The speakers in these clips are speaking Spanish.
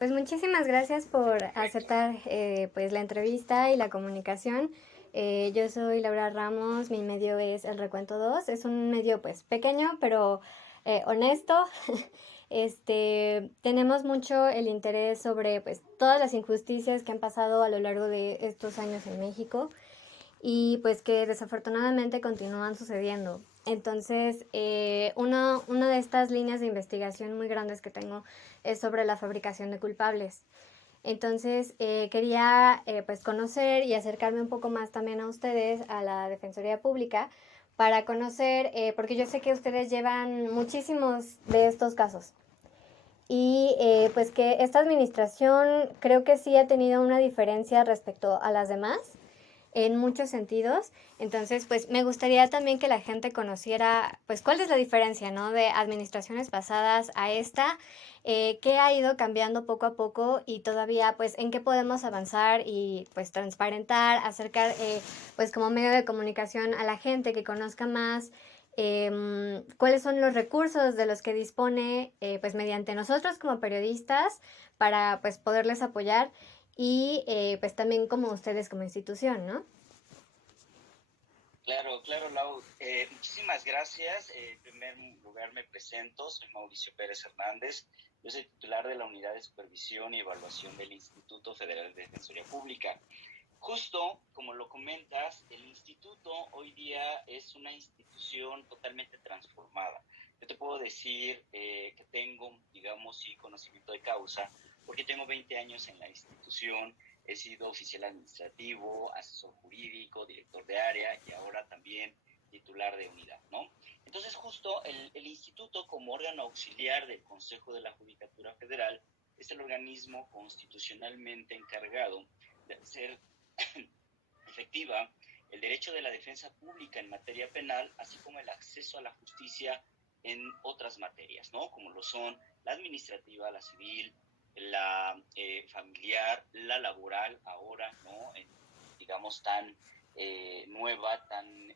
Pues muchísimas gracias por aceptar pues la entrevista y la comunicación. Yo soy Laura Ramos, mi medio es El Recuento 2. Es un medio pues pequeño pero honesto. Tenemos mucho el interés sobre pues todas las injusticias que han pasado a lo largo de estos años en México y pues que desafortunadamente continúan sucediendo. Entonces, una de estas líneas de investigación muy grandes que tengo es sobre la fabricación de culpables. Entonces, quería pues conocer y acercarme un poco más también a ustedes, a la Defensoría Pública, para conocer, porque yo sé que ustedes llevan muchísimos de estos casos. Y pues que esta administración creo que sí ha tenido una diferencia respecto a las demás en muchos sentidos. Entonces, pues me gustaría también que la gente conociera, pues, cuál es la diferencia, ¿no? De administraciones pasadas a esta, qué ha ido cambiando poco a poco y todavía, pues, en qué podemos avanzar y, pues, transparentar, acercar, pues, como medio de comunicación a la gente que conozca más. Cuáles son los recursos de los que dispone pues mediante nosotros como periodistas para pues poderles apoyar y pues también como ustedes como institución, ¿no? Claro, claro, Lau. Muchísimas gracias. En primer lugar me presento, soy Mauricio Pérez Hernández. Yo soy titular de la Unidad de Supervisión y Evaluación del Instituto Federal de Defensoría Pública. Justo como lo comentas, el instituto hoy día es una institución totalmente transformada. Yo te puedo decir que tengo, digamos, sí, conocimiento de causa, porque tengo 20 años en la institución, he sido oficial administrativo, asesor jurídico, director de área y ahora también titular de unidad, ¿no? Entonces, justo el instituto, como órgano auxiliar del Consejo de la Judicatura Federal, es el organismo constitucionalmente encargado de hacer efectiva el derecho de la defensa pública en materia penal, así como el acceso a la justicia en otras materias, ¿no? Como lo son la administrativa, la civil, la familiar, la laboral, ahora, ¿no? Digamos, tan nueva, tan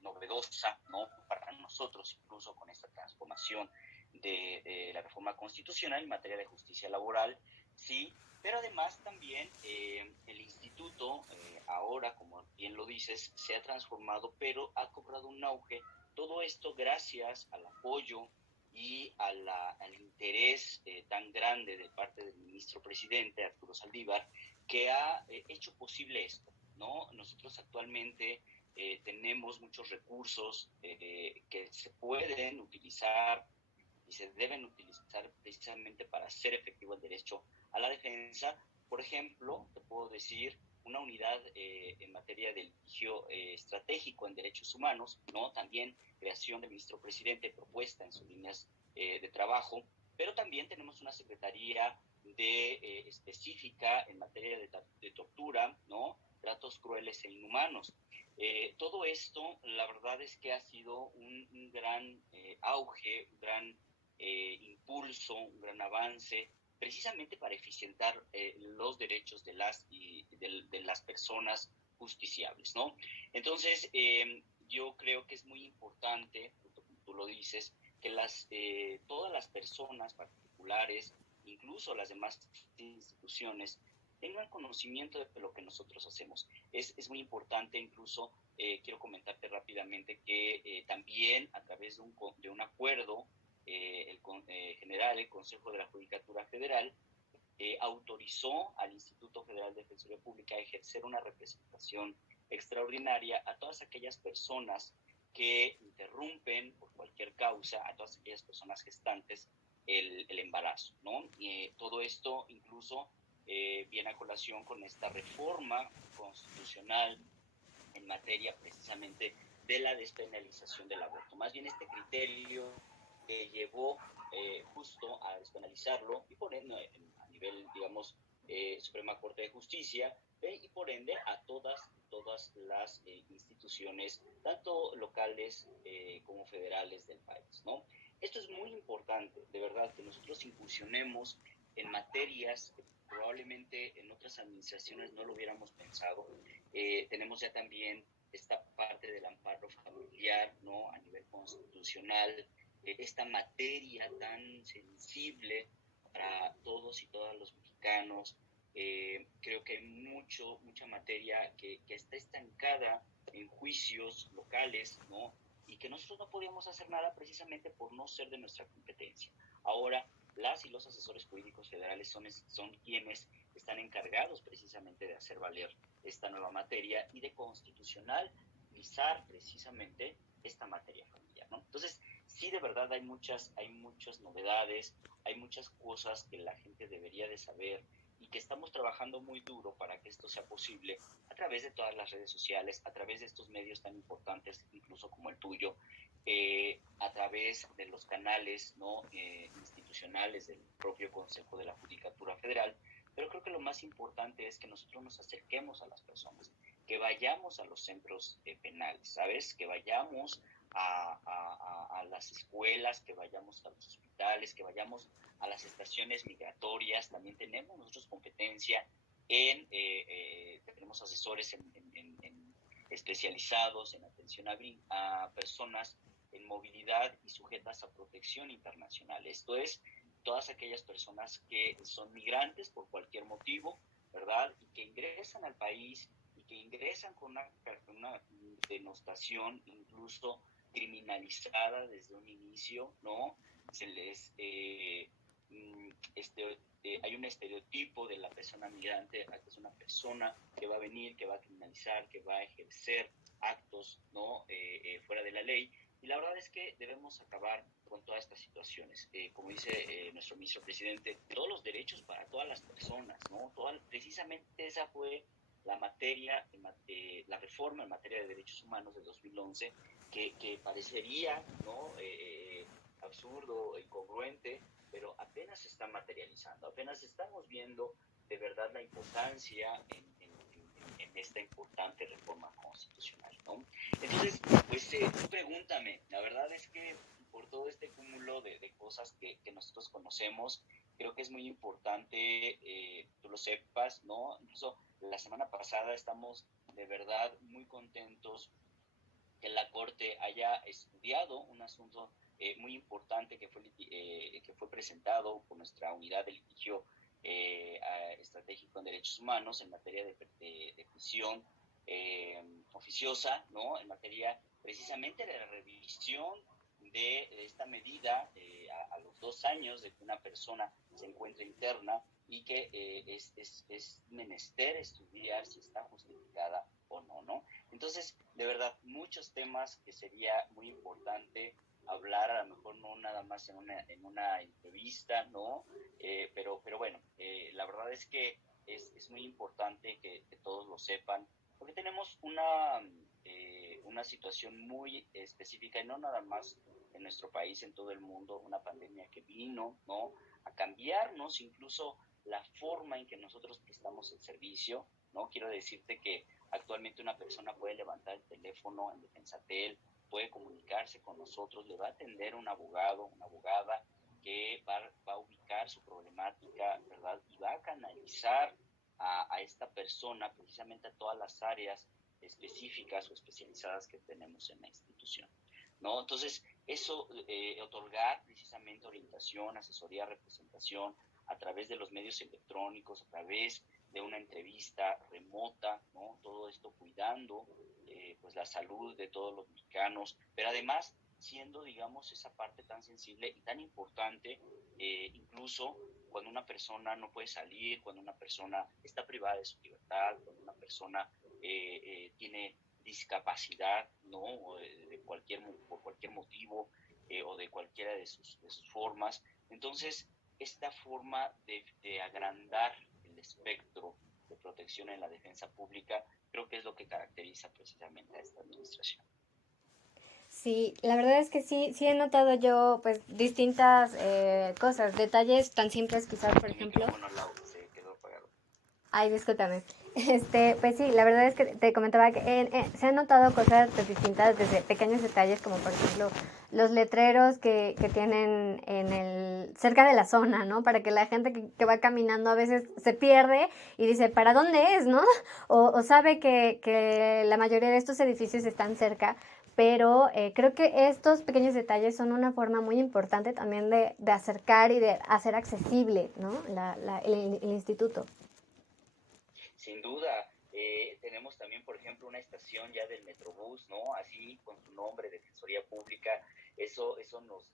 novedosa, ¿no? Para nosotros, incluso con esta transformación de la reforma constitucional en materia de justicia laboral, sí, pero además también el instituto, ahora, como bien lo dices, se ha transformado, pero ha cobrado un auge. Todo esto gracias al apoyo y al interés tan grande de parte del ministro presidente, Arturo Saldívar, que ha hecho posible esto, ¿no? Nosotros actualmente tenemos muchos recursos que se pueden utilizar y se deben utilizar precisamente para hacer efectivo el derecho a la defensa. Por ejemplo, te puedo decir una unidad en materia de litigio estratégico en derechos humanos, ¿no? También creación del ministro presidente, propuesta en sus líneas de trabajo, pero también tenemos una secretaría específica en materia de tortura, ¿no? Tratos crueles e inhumanos. Todo esto, la verdad es que ha sido un gran auge, un gran impulso, un gran avance, precisamente para eficientar los derechos de las personas justiciables, ¿no? Entonces, yo creo que es muy importante, como tú lo dices, que todas las personas particulares, incluso las demás instituciones, tengan conocimiento de lo que nosotros hacemos. Es muy importante, incluso quiero comentarte rápidamente que también a través de un acuerdo general, el Consejo de la Judicatura Federal, autorizó al Instituto Federal de Defensoría Pública a ejercer una representación extraordinaria a todas aquellas personas que interrumpen por cualquier causa, a todas aquellas personas gestantes, el embarazo, ¿no? Todo esto incluso viene a colación con esta reforma constitucional en materia precisamente de la despenalización del aborto. Más bien este criterio que llevó justo a despenalizarlo y por ende a nivel, digamos, Suprema Corte de Justicia y por ende a todas las instituciones, tanto locales como federales del país, ¿no? Esto es muy importante, de verdad, que nosotros incursionemos en materias que probablemente en otras administraciones no lo hubiéramos pensado. Tenemos ya también esta parte del amparo familiar, ¿no? A nivel constitucional, esta materia tan sensible para todos y todas los mexicanos. Creo que hay mucha materia que está estancada en juicios locales, ¿no? Y que nosotros no podíamos hacer nada precisamente por no ser de nuestra competencia. Ahora, las y los asesores jurídicos federales son quienes están encargados precisamente de hacer valer esta nueva materia y de constitucionalizar precisamente esta materia familiar, ¿no? Entonces, sí, de verdad hay muchas novedades, hay muchas cosas que la gente debería de saber y que estamos trabajando muy duro para que esto sea posible a través de todas las redes sociales, a través de estos medios tan importantes, incluso como el tuyo, a través de los canales, ¿no? Institucionales del propio Consejo de la Judicatura Federal. Pero creo que lo más importante es que nosotros nos acerquemos a las personas, que vayamos a los centros penales, ¿sabes? Que vayamos a las escuelas, que vayamos a los hospitales, que vayamos a las estaciones migratorias. También tenemos nosotros competencia tenemos asesores especializados en atención a personas en movilidad y sujetas a protección internacional. Esto es, todas aquellas personas que son migrantes por cualquier motivo, ¿verdad? Y que ingresan al país y que ingresan con una denostación incluso criminalizada desde un inicio, ¿no? Se les hay un estereotipo de la persona migrante, que es una persona que va a venir, que va a criminalizar, que va a ejercer actos, ¿no? Fuera de la ley. Y la verdad es que debemos acabar con todas estas situaciones. Como dice nuestro ministro presidente, todos los derechos para todas las personas, ¿no? Precisamente esa fue la materia, la reforma en materia de derechos humanos de 2011, que parecería, ¿no? Absurdo, incongruente, pero apenas se está materializando, apenas estamos viendo de verdad la importancia en esta importante reforma constitucional, ¿no? Entonces, pues tú pregúntame, la verdad es que por todo este cúmulo de cosas que nosotros conocemos, creo que es muy importante, tú lo sepas, ¿no? Incluso la semana pasada estamos de verdad muy contentos que la Corte haya estudiado un asunto muy importante que fue presentado por nuestra unidad de litigio estratégico en derechos humanos en materia de prisión oficiosa, ¿no? En materia precisamente de la revisión de esta medida a los 2 años de que una persona se encuentre interna y que es menester estudiar si está justificada o no, ¿no? Entonces, de verdad, muchos temas que sería muy importante hablar, a lo mejor no nada más en una entrevista, ¿no? Pero bueno, la verdad es que es muy importante que todos lo sepan, porque tenemos una situación muy específica, y no nada más en nuestro país, en todo el mundo, una pandemia que vino, ¿no? A cambiarnos incluso la forma en que nosotros prestamos el servicio, ¿no? Quiero decirte que actualmente una persona puede levantar el teléfono en Defensatel, puede comunicarse con nosotros, le va a atender un abogado, una abogada que va a ubicar su problemática, ¿verdad? Y va a canalizar a esta persona precisamente a todas las áreas específicas o especializadas que tenemos en la institución, ¿no? Entonces, eso, otorgar precisamente orientación, asesoría, representación a través de los medios electrónicos, a través de una entrevista remota, ¿no? Todo esto cuidando pues la salud de todos los mexicanos, pero además siendo, digamos, esa parte tan sensible y tan importante, incluso cuando una persona no puede salir, cuando una persona está privada de su libertad, cuando una persona tiene discapacidad, ¿no? O por cualquier motivo o de cualquiera de sus formas. Entonces, esta forma de agrandar el espectro de protección en la defensa pública creo que es lo que caracteriza precisamente a esta administración. Sí, la verdad es que sí he notado yo pues distintas cosas, detalles tan simples quizás, por ejemplo. Se quedó apagado. Ay, discúlpame. Pues sí, la verdad es que te comentaba que se han notado cosas pues, distintas desde pequeños detalles como por ejemplo los letreros que tienen cerca de la zona, ¿no? Para que la gente que va caminando a veces se pierde y dice, ¿para dónde es, no? O sabe que la mayoría de estos edificios están cerca, pero creo que estos pequeños detalles son una forma muy importante también de acercar y de hacer accesible, ¿no? El instituto. Sin duda, tenemos también, por ejemplo, una estación ya del Metrobús, ¿no? Así con su nombre, Defensoría Pública. Eso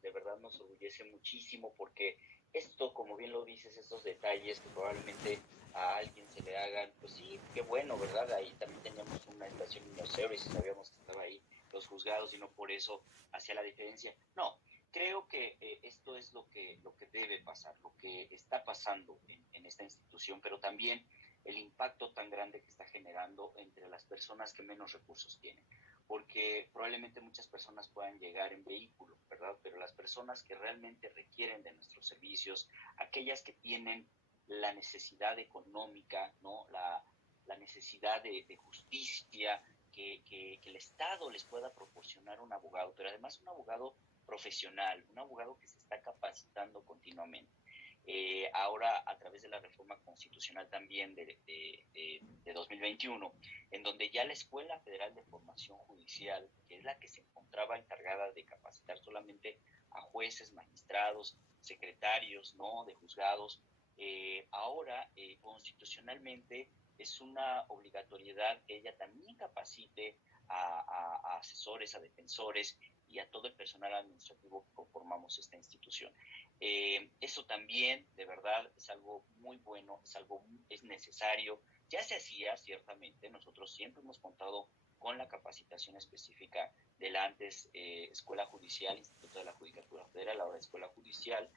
de verdad nos orgullece muchísimo porque esto, como bien lo dices, estos detalles que probablemente a alguien se le hagan, pues sí, qué bueno, ¿verdad? Ahí también teníamos una estación Niños Héroes y sabíamos que estaba ahí los juzgados y no por eso hacía la diferencia. No, creo que esto es lo que debe pasar, lo que está pasando en esta institución, pero también el impacto tan grande que está generando entre las personas que menos recursos tienen. Porque probablemente muchas personas puedan llegar en vehículo, ¿verdad? Pero las personas que realmente requieren de nuestros servicios, aquellas que tienen la necesidad económica, ¿no? La necesidad de justicia, que el Estado les pueda proporcionar un abogado, pero además un abogado profesional, un abogado que se está capacitando continuamente. Ahora a través de la reforma constitucional también de 2021, en donde ya la Escuela Federal de Formación Judicial, que es la que se encontraba encargada de capacitar solamente a jueces, magistrados, secretarios, ¿no?, de juzgados, ahora constitucionalmente es una obligatoriedad que ella también capacite a asesores, a defensores y a todo el personal administrativo que conformamos esta institución. Eso también, de verdad, es algo muy bueno, es necesario. Ya se hacía, ciertamente, nosotros siempre hemos contado con la capacitación específica de la antes Escuela Judicial, Instituto de la Judicatura Federal, ahora Escuela Judicial,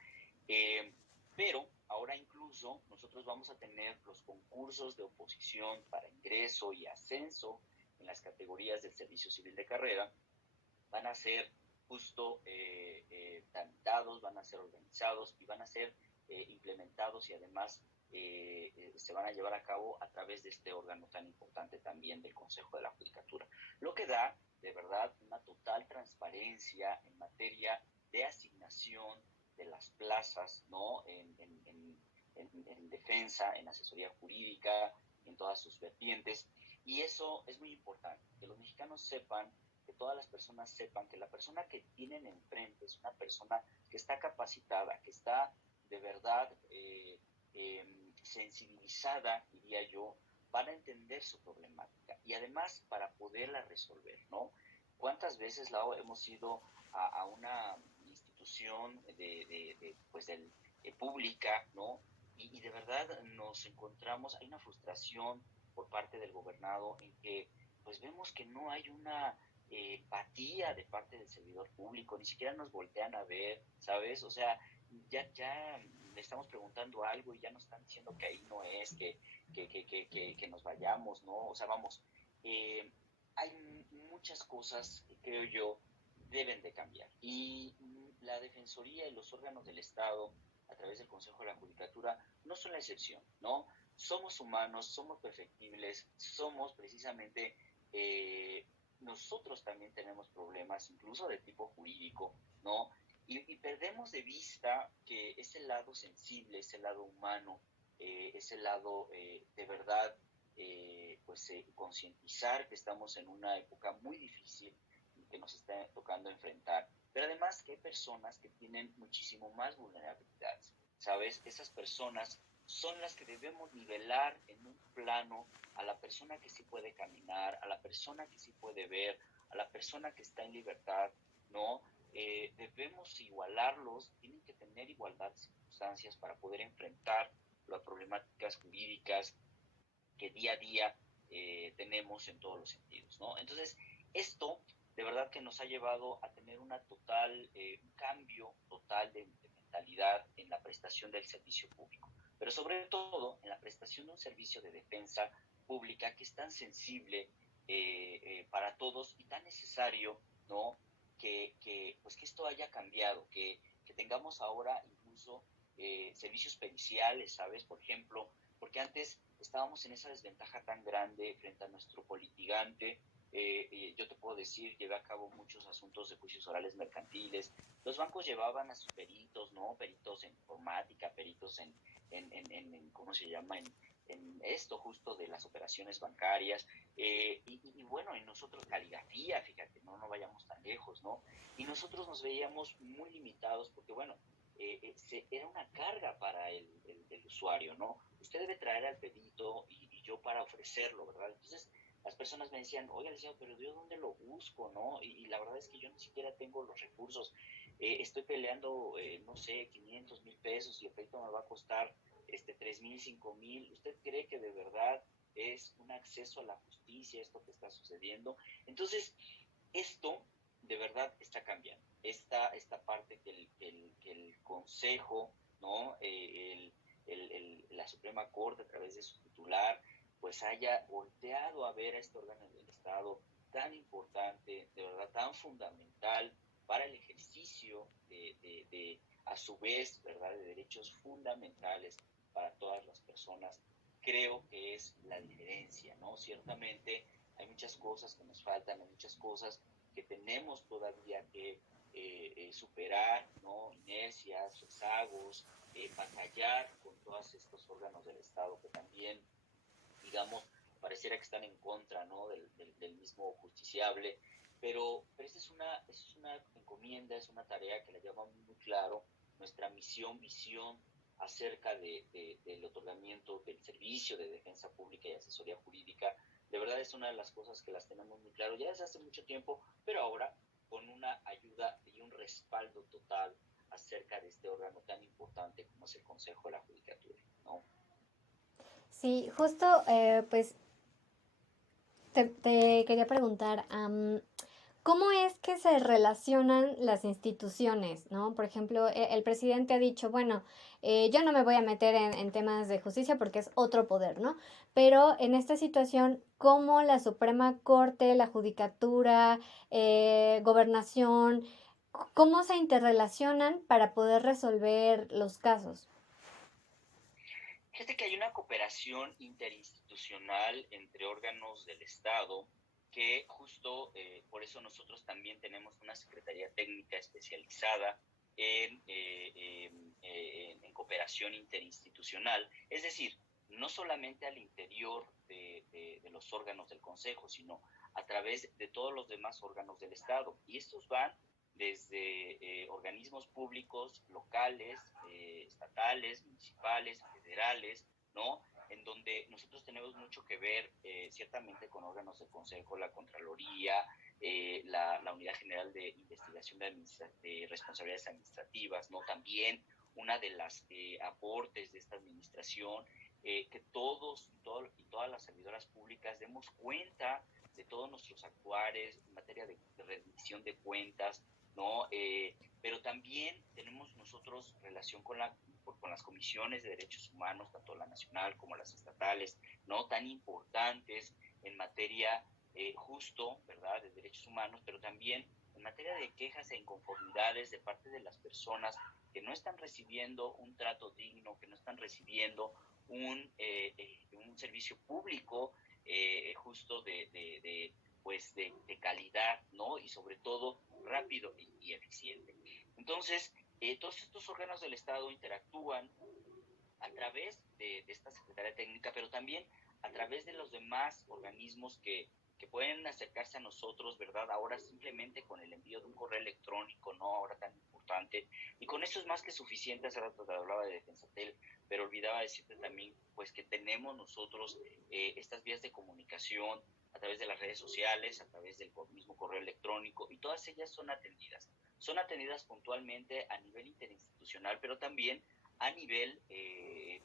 pero ahora incluso nosotros vamos a tener los concursos de oposición para ingreso y ascenso en las categorías del servicio civil de carrera. Van a ser justo tramitados, van a ser organizados y van a ser implementados y además se van a llevar a cabo a través de este órgano tan importante también del Consejo de la Judicatura. Lo que da, de verdad, una total transparencia en materia de asignación de las plazas, ¿no? En defensa, en asesoría jurídica, en todas sus vertientes. Y eso es muy importante, que los mexicanos sepan, que todas las personas sepan que la persona que tienen enfrente es una persona que está capacitada, que está de verdad sensibilizada, diría yo, para entender su problemática y además para poderla resolver, ¿no? ¿Cuántas veces, Lau, hemos ido a una institución pública, ¿no? Y de verdad nos encontramos, hay una frustración por parte del gobernado en que pues vemos que no hay una empatía de parte del servidor público, ni siquiera nos voltean a ver, ¿sabes? O sea, ya le estamos preguntando algo y ya nos están diciendo que ahí no es, que nos vayamos, ¿no? O sea, vamos, hay muchas cosas que creo yo deben de cambiar. Y la Defensoría y los órganos del Estado, a través del Consejo de la Judicatura, no son la excepción, ¿no? Somos humanos, somos perfectibles, somos precisamente... nosotros también tenemos problemas, incluso de tipo jurídico, ¿no? Y perdemos de vista que ese lado sensible, ese lado humano, ese lado de verdad, concientizar que estamos en una época muy difícil y que nos está tocando enfrentar. Pero además que hay personas que tienen muchísimo más vulnerabilidades, ¿sabes? Esas personas son las que debemos nivelar en un plano a la persona que sí puede caminar, a la persona que sí puede ver, a la persona que está en libertad, ¿no? Debemos igualarlos, tienen que tener igualdad de circunstancias para poder enfrentar las problemáticas jurídicas que día a día tenemos en todos los sentidos, ¿no? Entonces, esto de verdad que nos ha llevado a tener un cambio total de mentalidad en la prestación del servicio público, pero sobre todo en la prestación de un servicio de defensa pública que es tan sensible para todos y tan necesario, ¿no? Que esto haya cambiado, que tengamos ahora incluso servicios periciales, ¿sabes? Por ejemplo, porque antes estábamos en esa desventaja tan grande frente a nuestro politigante. Yo te puedo decir, llevé a cabo muchos asuntos de juicios orales mercantiles. Los bancos llevaban a sus peritos, ¿no? Peritos en informática, peritos en ¿cómo se llama? en esto justo de las operaciones bancarias, y bueno, en nosotros caligrafía, fíjate, no vayamos tan lejos, ¿no? Y nosotros nos veíamos muy limitados porque, bueno, era una carga para el usuario, ¿no? Usted debe traer al pedido y yo para ofrecerlo, ¿verdad? Entonces, las personas me decían, oiga, decía, pero yo dónde lo busco, ¿no? Y la verdad es que yo ni siquiera tengo los recursos. Estoy peleando, no sé, 500,000 pesos y el pedido me va a costar 3,000, 5,000. ¿Usted cree que de verdad es un acceso a la justicia esto que está sucediendo? Entonces, esto de verdad está cambiando. Esta parte que el Consejo, ¿no? La Suprema Corte, a través de su titular, pues haya volteado a ver a este órgano del Estado tan importante, de verdad tan fundamental para el ejercicio a su vez, ¿verdad?, de derechos fundamentales para todas las personas. Creo que es la diferencia, ¿no? Ciertamente hay muchas cosas que nos faltan, hay muchas cosas que tenemos todavía que superar, ¿no? Inercias, rezagos, batallar con todos estos órganos del Estado que también, digamos, pareciera que están en contra, ¿no?, del mismo justiciable, pero esta es una encomienda, es una tarea que la llama muy claro nuestra misión, visión acerca del otorgamiento del servicio de defensa pública y asesoría jurídica. De verdad es una de las cosas que las tenemos muy claro ya desde hace mucho tiempo, pero ahora con una ayuda y un respaldo total acerca de este órgano tan importante como es el Consejo de la Judicatura, ¿no? Sí, justo, pues te quería preguntar, ¿cómo es que se relacionan las instituciones, ¿no? Por ejemplo, el presidente ha dicho, bueno, yo no me voy a meter en temas de justicia porque es otro poder, ¿no? Pero en esta situación, ¿cómo la Suprema Corte, la Judicatura, Gobernación, cómo se interrelacionan para poder resolver los casos? Fíjate que hay una cooperación interinstitucional entre órganos del Estado que justo por eso nosotros también tenemos una Secretaría Técnica especializada en cooperación interinstitucional. Es decir, no solamente al interior de los órganos del Consejo, sino a través de todos los demás órganos del Estado. Y estos van desde organismos públicos, locales, estatales, municipales, federales, ¿no? En donde nosotros tenemos mucho que ver ciertamente con órganos del Consejo, la Contraloría, la Unidad General de Investigación de Responsabilidades Administrativas, ¿no? También una de las aportes de esta administración, que y todas las servidoras públicas demos cuenta de todos nuestros actuares en materia de rendición de cuentas, ¿no? Pero también tenemos nosotros relación con las comisiones de derechos humanos, tanto la nacional como las estatales, ¿no? Tan importantes en materia justo, ¿verdad?, de derechos humanos, pero también en materia de quejas e inconformidades de parte de las personas que no están recibiendo un trato digno, que no están recibiendo un servicio público justo de calidad, ¿no? Y sobre todo rápido y eficiente. Entonces, todos estos órganos del Estado interactúan a través de esta Secretaría Técnica, pero también a través de los demás organismos que pueden acercarse a nosotros, ¿verdad? Ahora simplemente con el envío de un correo electrónico, no ahora tan importante, y con eso es más que suficiente. Hace rato te hablaba de Defensatel, pero olvidaba decirte también, pues, que tenemos nosotros estas vías de comunicación a través de las redes sociales, a través del mismo correo electrónico, y todas ellas son atendidas. Son atendidas puntualmente a nivel interinstitucional, pero también a nivel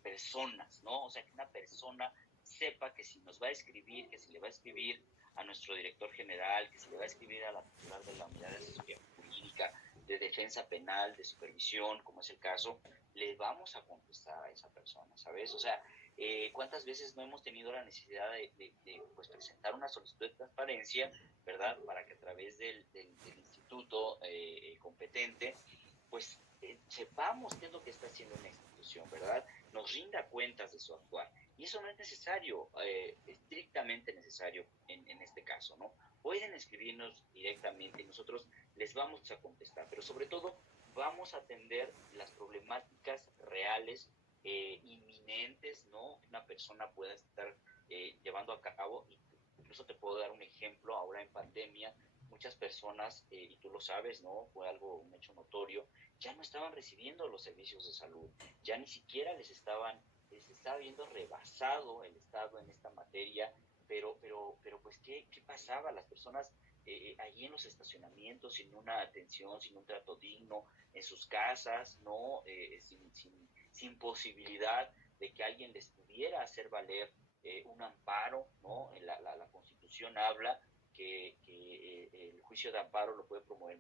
personas, ¿no? O sea, que una persona sepa que si nos va a escribir, que si le va a escribir a nuestro director general, que si le va a escribir a la titular de la unidad de asesoría jurídica, de defensa penal, de supervisión, como es el caso, le vamos a contestar a esa persona, ¿sabes? O sea, ¿cuántas veces no hemos tenido la necesidad de pues, presentar una solicitud de transparencia, ¿verdad? Para que a través del instituto competente, pues sepamos qué es lo que está haciendo una institución, ¿verdad? Nos rinda cuentas de su actuar. Y eso no es necesario, estrictamente necesario en este caso, ¿no? Pueden escribirnos directamente y nosotros les vamos a contestar, pero sobre todo vamos a atender las problemáticas reales, inminentes, ¿no? Una persona pueda estar llevando a cabo. Incluso te puedo dar un ejemplo, ahora en pandemia, muchas personas, y tú lo sabes, ¿no? Fue un hecho notorio, ya no estaban recibiendo los servicios de salud, ya ni siquiera les estaba viendo rebasado el Estado en esta materia, pero pues, ¿qué pasaba? Las personas allí en los estacionamientos, sin una atención, sin un trato digno, en sus casas, ¿no? Sin posibilidad de que alguien les pudiera hacer valer un amparo, ¿no? La Constitución habla que el juicio de amparo lo puede promover,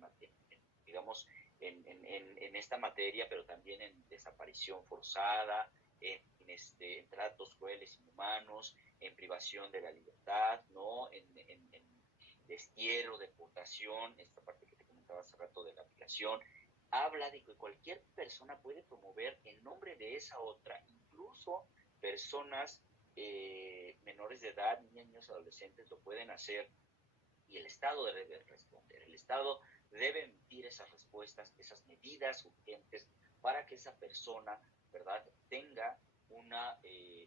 digamos, en esta materia, pero también en desaparición forzada, en tratos crueles, inhumanos, en privación de la libertad, ¿no? En destierro, deportación, esta parte que te comentaba hace rato de la migración, habla de que cualquier persona puede promover en nombre de esa otra, incluso personas menores de edad, niños, adolescentes, lo pueden hacer, y el Estado debe responder. El Estado debe emitir esas respuestas, esas medidas urgentes para que esa persona, ¿verdad?,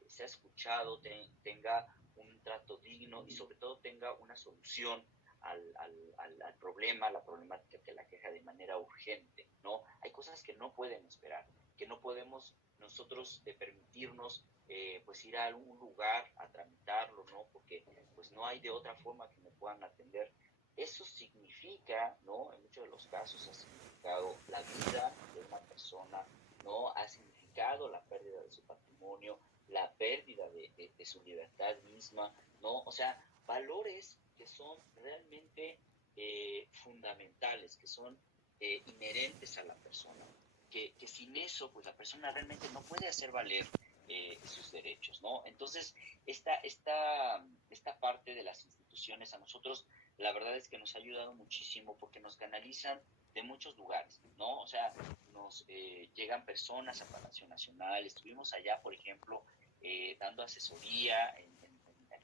sea escuchado, tenga un trato digno y sobre todo tenga una solución al problema, a la problemática que la queja de manera urgente, ¿no? Hay cosas que no pueden esperar, que no podemos nosotros permitirnos pues ir a algún lugar a tramitarlo, ¿no? Porque pues no hay de otra forma que me puedan atender. Eso significa, ¿no? En muchos de los casos ha significado la vida de una persona, ¿no? Ha significado la pérdida de su patrimonio, la pérdida de su libertad misma, ¿no? O sea, valores que son realmente fundamentales, que son inherentes a la persona, que sin eso, pues la persona realmente no puede hacer valer sus derechos, ¿no? Entonces, esta parte de las instituciones a nosotros, la verdad es que nos ha ayudado muchísimo porque nos canalizan de muchos lugares, ¿no? O sea, nos llegan personas a Palacio Nacional, estuvimos allá, por ejemplo, dando asesoría en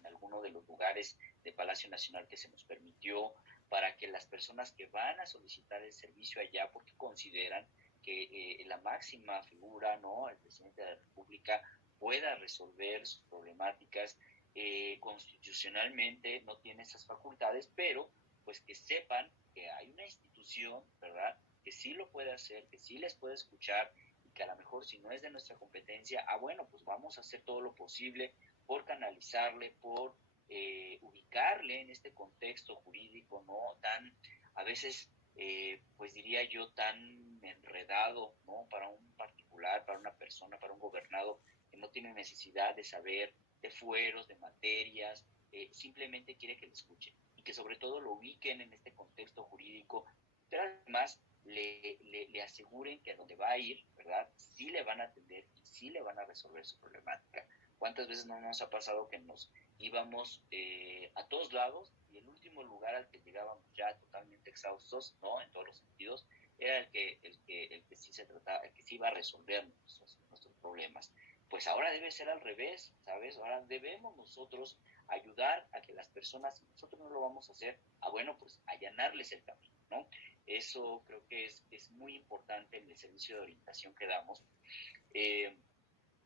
alguno de los lugares de Palacio Nacional que se nos permitió para que las personas que van a solicitar el servicio allá, porque consideran que la máxima figura, ¿no?, el presidente de la República, pueda resolver sus problemáticas. Constitucionalmente no tiene esas facultades, pero pues que sepan que hay una institución, ¿verdad?, que sí lo puede hacer, que sí les puede escuchar, y que a lo mejor si no es de nuestra competencia, bueno, pues vamos a hacer todo lo posible por canalizarle, por ubicarle en este contexto jurídico, ¿no?, tan, a veces, pues diría yo, tan enredado, ¿no?, para un particular, para una persona, para un gobernado que no tiene necesidad de saber de fueros, de materias, simplemente quiere que le escuchen y que sobre todo lo ubiquen en este contexto jurídico, pero además le aseguren que a donde va a ir, ¿verdad?, sí le van a atender y sí le van a resolver su problemática. ¿Cuántas veces no nos ha pasado que nos íbamos a todos lados y el último lugar al que llegábamos ya totalmente exhaustos, ¿no?, en todos los sentidos, era el que sí se trataba, el que sí iba a resolver nuestros problemas? Pues ahora debe ser al revés, ¿sabes? Ahora debemos nosotros ayudar a que las personas, si nosotros no lo vamos a hacer, bueno, pues allanarles el camino, ¿no? Eso creo que es muy importante en el servicio de orientación que damos.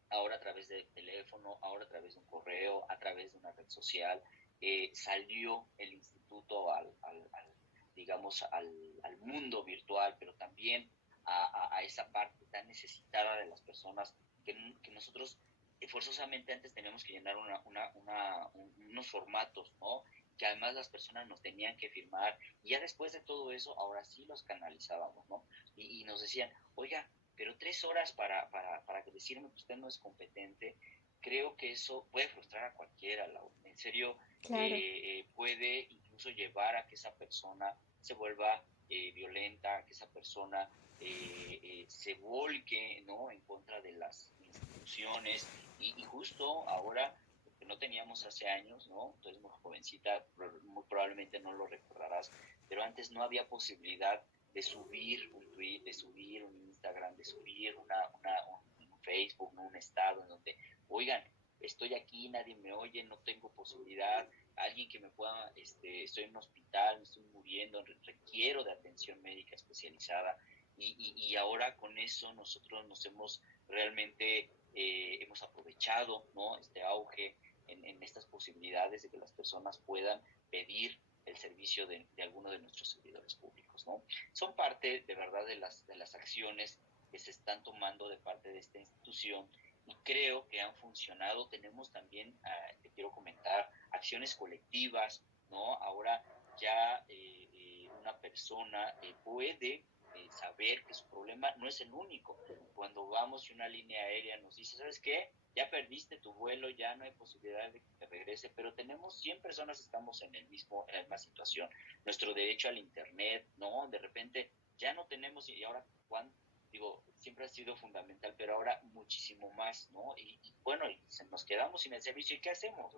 Ahora a través del teléfono, ahora a través de un correo, a través de una red social, salió el instituto digamos, al mundo virtual, pero también a esa parte tan necesitada de las personas que nosotros forzosamente antes teníamos que llenar unos formatos, ¿no?, que además las personas nos tenían que firmar, y ya después de todo eso, ahora sí los canalizábamos, ¿no? Y nos decían, oiga, pero 3 horas para decirme que usted no es competente, creo que eso puede frustrar a cualquiera, Laura. En serio, Claro. puede incluso llevar a que esa persona se vuelva violenta, que esa persona se volque, ¿no?, en contra de las instituciones, y justo ahora, que no teníamos hace años, ¿no?, entonces muy jovencita, muy probablemente no lo recordarás, pero antes no había posibilidad de subir un tweet, de subir un Instagram, de subir un Facebook, ¿no?, un estado en donde, oigan, estoy aquí, nadie me oye, no tengo posibilidad, alguien que me pueda, estoy en un hospital, me estoy muriendo, requiero de atención médica especializada, y ahora con eso nosotros nos hemos realmente hemos aprovechado, ¿no?, este auge en estas posibilidades de que las personas puedan pedir el servicio de alguno de nuestros servidores públicos, ¿no? Son parte, de verdad, de las acciones que se están tomando de parte de esta institución y creo que han funcionado. Tenemos también, te quiero comentar, acciones colectivas, ¿no? Ahora ya una persona puede saber que su problema no es el único. Cuando vamos y una línea aérea nos dice, ¿sabes qué? Ya perdiste tu vuelo, ya no hay posibilidad de que te regrese, pero tenemos 100 personas, estamos en la misma situación. Nuestro derecho al internet, ¿no? De repente ya no tenemos, y ahora, digo, siempre ha sido fundamental, pero ahora muchísimo más, ¿no? Y bueno, y nos quedamos sin el servicio, ¿y qué hacemos?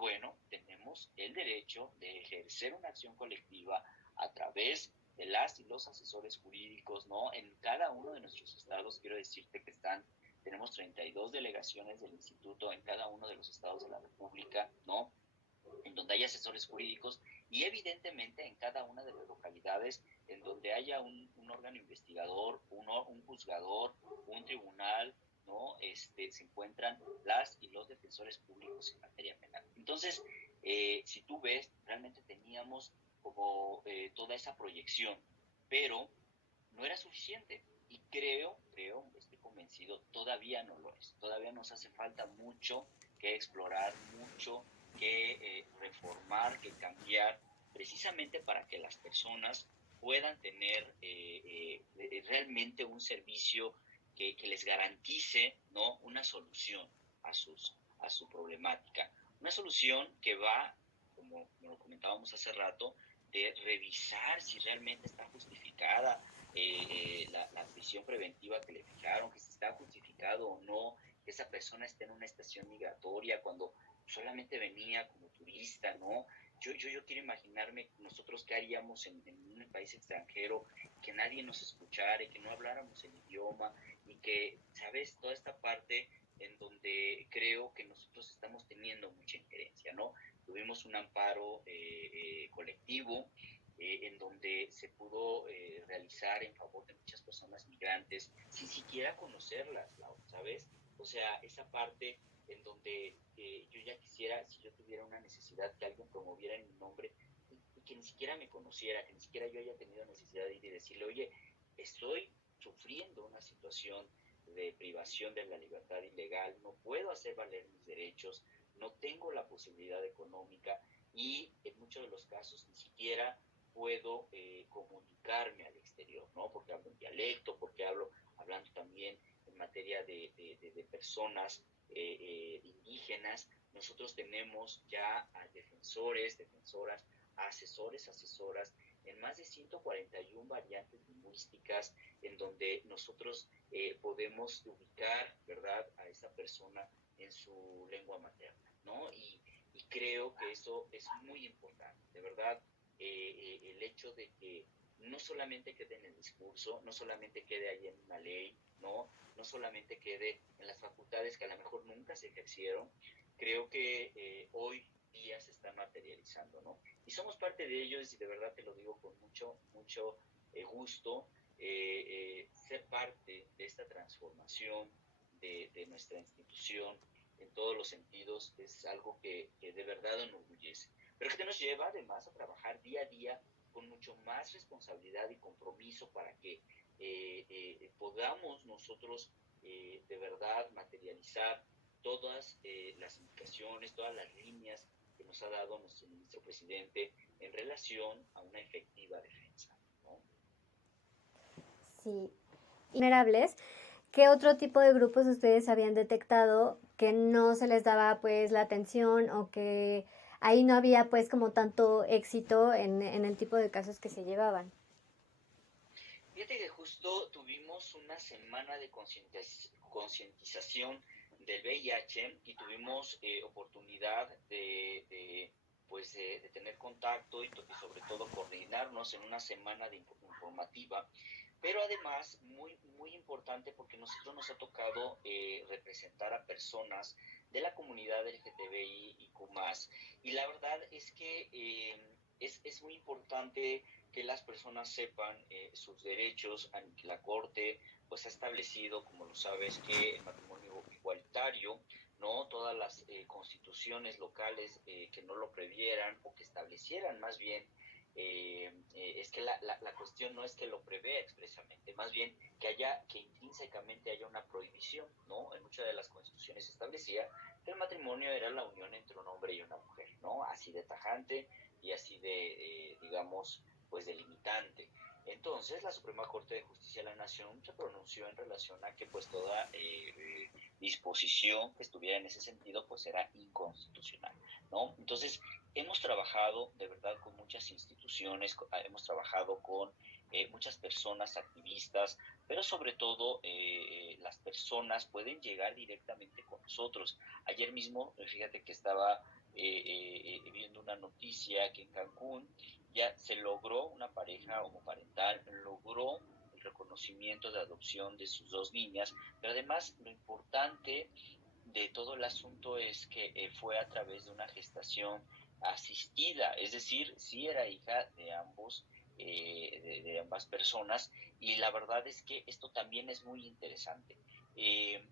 Bueno, tenemos el derecho de ejercer una acción colectiva a través de las y los asesores jurídicos, ¿no? En cada uno de nuestros estados, quiero decirte que tenemos 32 delegaciones del instituto en cada uno de los estados de la República, ¿no?, en donde hay asesores jurídicos y evidentemente en cada una de las localidades en donde haya un órgano investigador, un juzgador, un tribunal, ¿no? Se encuentran las y los defensores públicos en materia penal. Entonces, si tú ves, realmente teníamos como toda esa proyección, pero no era suficiente. Y creo, estoy convencido, todavía no lo es. Todavía nos hace falta mucho que explorar, mucho que reformar, que cambiar, precisamente para que las personas puedan tener realmente un servicio que les garantice, ¿no?, una solución a su problemática. Una solución que va, como lo comentábamos hace rato, de revisar si realmente está justificada la prisión preventiva que le fijaron, que si está justificado o no, que esa persona esté en una estación migratoria cuando solamente venía como turista, ¿no? Yo quiero imaginarme nosotros qué haríamos en un país extranjero, que nadie nos escuchara y que no habláramos el idioma y que, ¿sabes? Toda esta parte en donde creo que nosotros estamos teniendo mucha injerencia, ¿no? Tuvimos un amparo colectivo en donde se pudo realizar en favor de muchas personas migrantes sin siquiera conocerlas, ¿sabes? O sea, esa parte en donde yo ya quisiera, si yo tuviera una necesidad, que alguien promoviera en mi nombre y que ni siquiera me conociera, que ni siquiera yo haya tenido necesidad de ir y decirle, oye, estoy sufriendo una situación de privación de la libertad ilegal, no puedo hacer valer mis derechos, no tengo la posibilidad económica y en muchos de los casos ni siquiera puedo comunicarme al exterior, ¿no? Porque hablo en dialecto, porque hablando también en materia de personas indígenas. Nosotros tenemos ya a defensores, defensoras, a asesores, asesoras en más de 141 variantes lingüísticas en donde nosotros podemos ubicar, ¿verdad?, a esa persona en su lengua materna, ¿no? Y creo que eso es muy importante, de verdad, el hecho de que no solamente quede en el discurso, no solamente quede ahí en una ley, no solamente quede en las facultades que a lo mejor nunca se ejercieron, creo que hoy día se está materializando, ¿no? Y somos parte de ellos y de verdad te lo digo con mucho gusto, ser parte de esta transformación de nuestra institución en todos los sentidos es algo que de verdad enorgullece, pero que nos lleva además a trabajar día a día con mucho más responsabilidad y compromiso para que podamos nosotros de verdad materializar todas las indicaciones, todas las líneas que nos ha dado nuestro ministro presidente en relación a una efectiva defensa, ¿no? Sí. Vulnerables, ¿qué otro tipo de grupos ustedes habían detectado que no se les daba pues la atención o que ahí no había pues como tanto éxito en el tipo de casos que se llevaban? Fíjate que justo tuvimos una semana de concientización del VIH y tuvimos oportunidad de tener contacto y sobre todo coordinarnos en una semana informativa, pero además muy importante porque nosotros nos ha tocado representar a personas de la comunidad LGTBI y Q+, y la verdad es que es muy importante que las personas sepan sus derechos. La Corte pues ha establecido, como lo sabes, que el matrimonio igualitario, no todas las constituciones locales que no lo previeran o que establecieran más bien, es que la cuestión no es que lo prevea expresamente, más bien que intrínsecamente haya una prohibición, ¿no? En muchas de las constituciones se establecía que el matrimonio era la unión entre un hombre y una mujer, ¿no? Así de tajante y así de, digamos, pues delimitante. Entonces, la Suprema Corte de Justicia de la Nación se pronunció en relación a que pues toda disposición que estuviera en ese sentido pues era inconstitucional, ¿no? Entonces, hemos trabajado de verdad con muchas instituciones, hemos trabajado con muchas personas activistas, pero sobre todo las personas pueden llegar directamente con nosotros. Ayer mismo, fíjate que estaba viendo una noticia que en Cancún ya se logró, una pareja homoparental logró el reconocimiento de adopción de sus dos niñas, pero además lo importante de todo el asunto es que fue a través de una gestación asistida, es decir, sí era hija de ambos, de ambas personas, y la verdad es que esto también es muy interesante.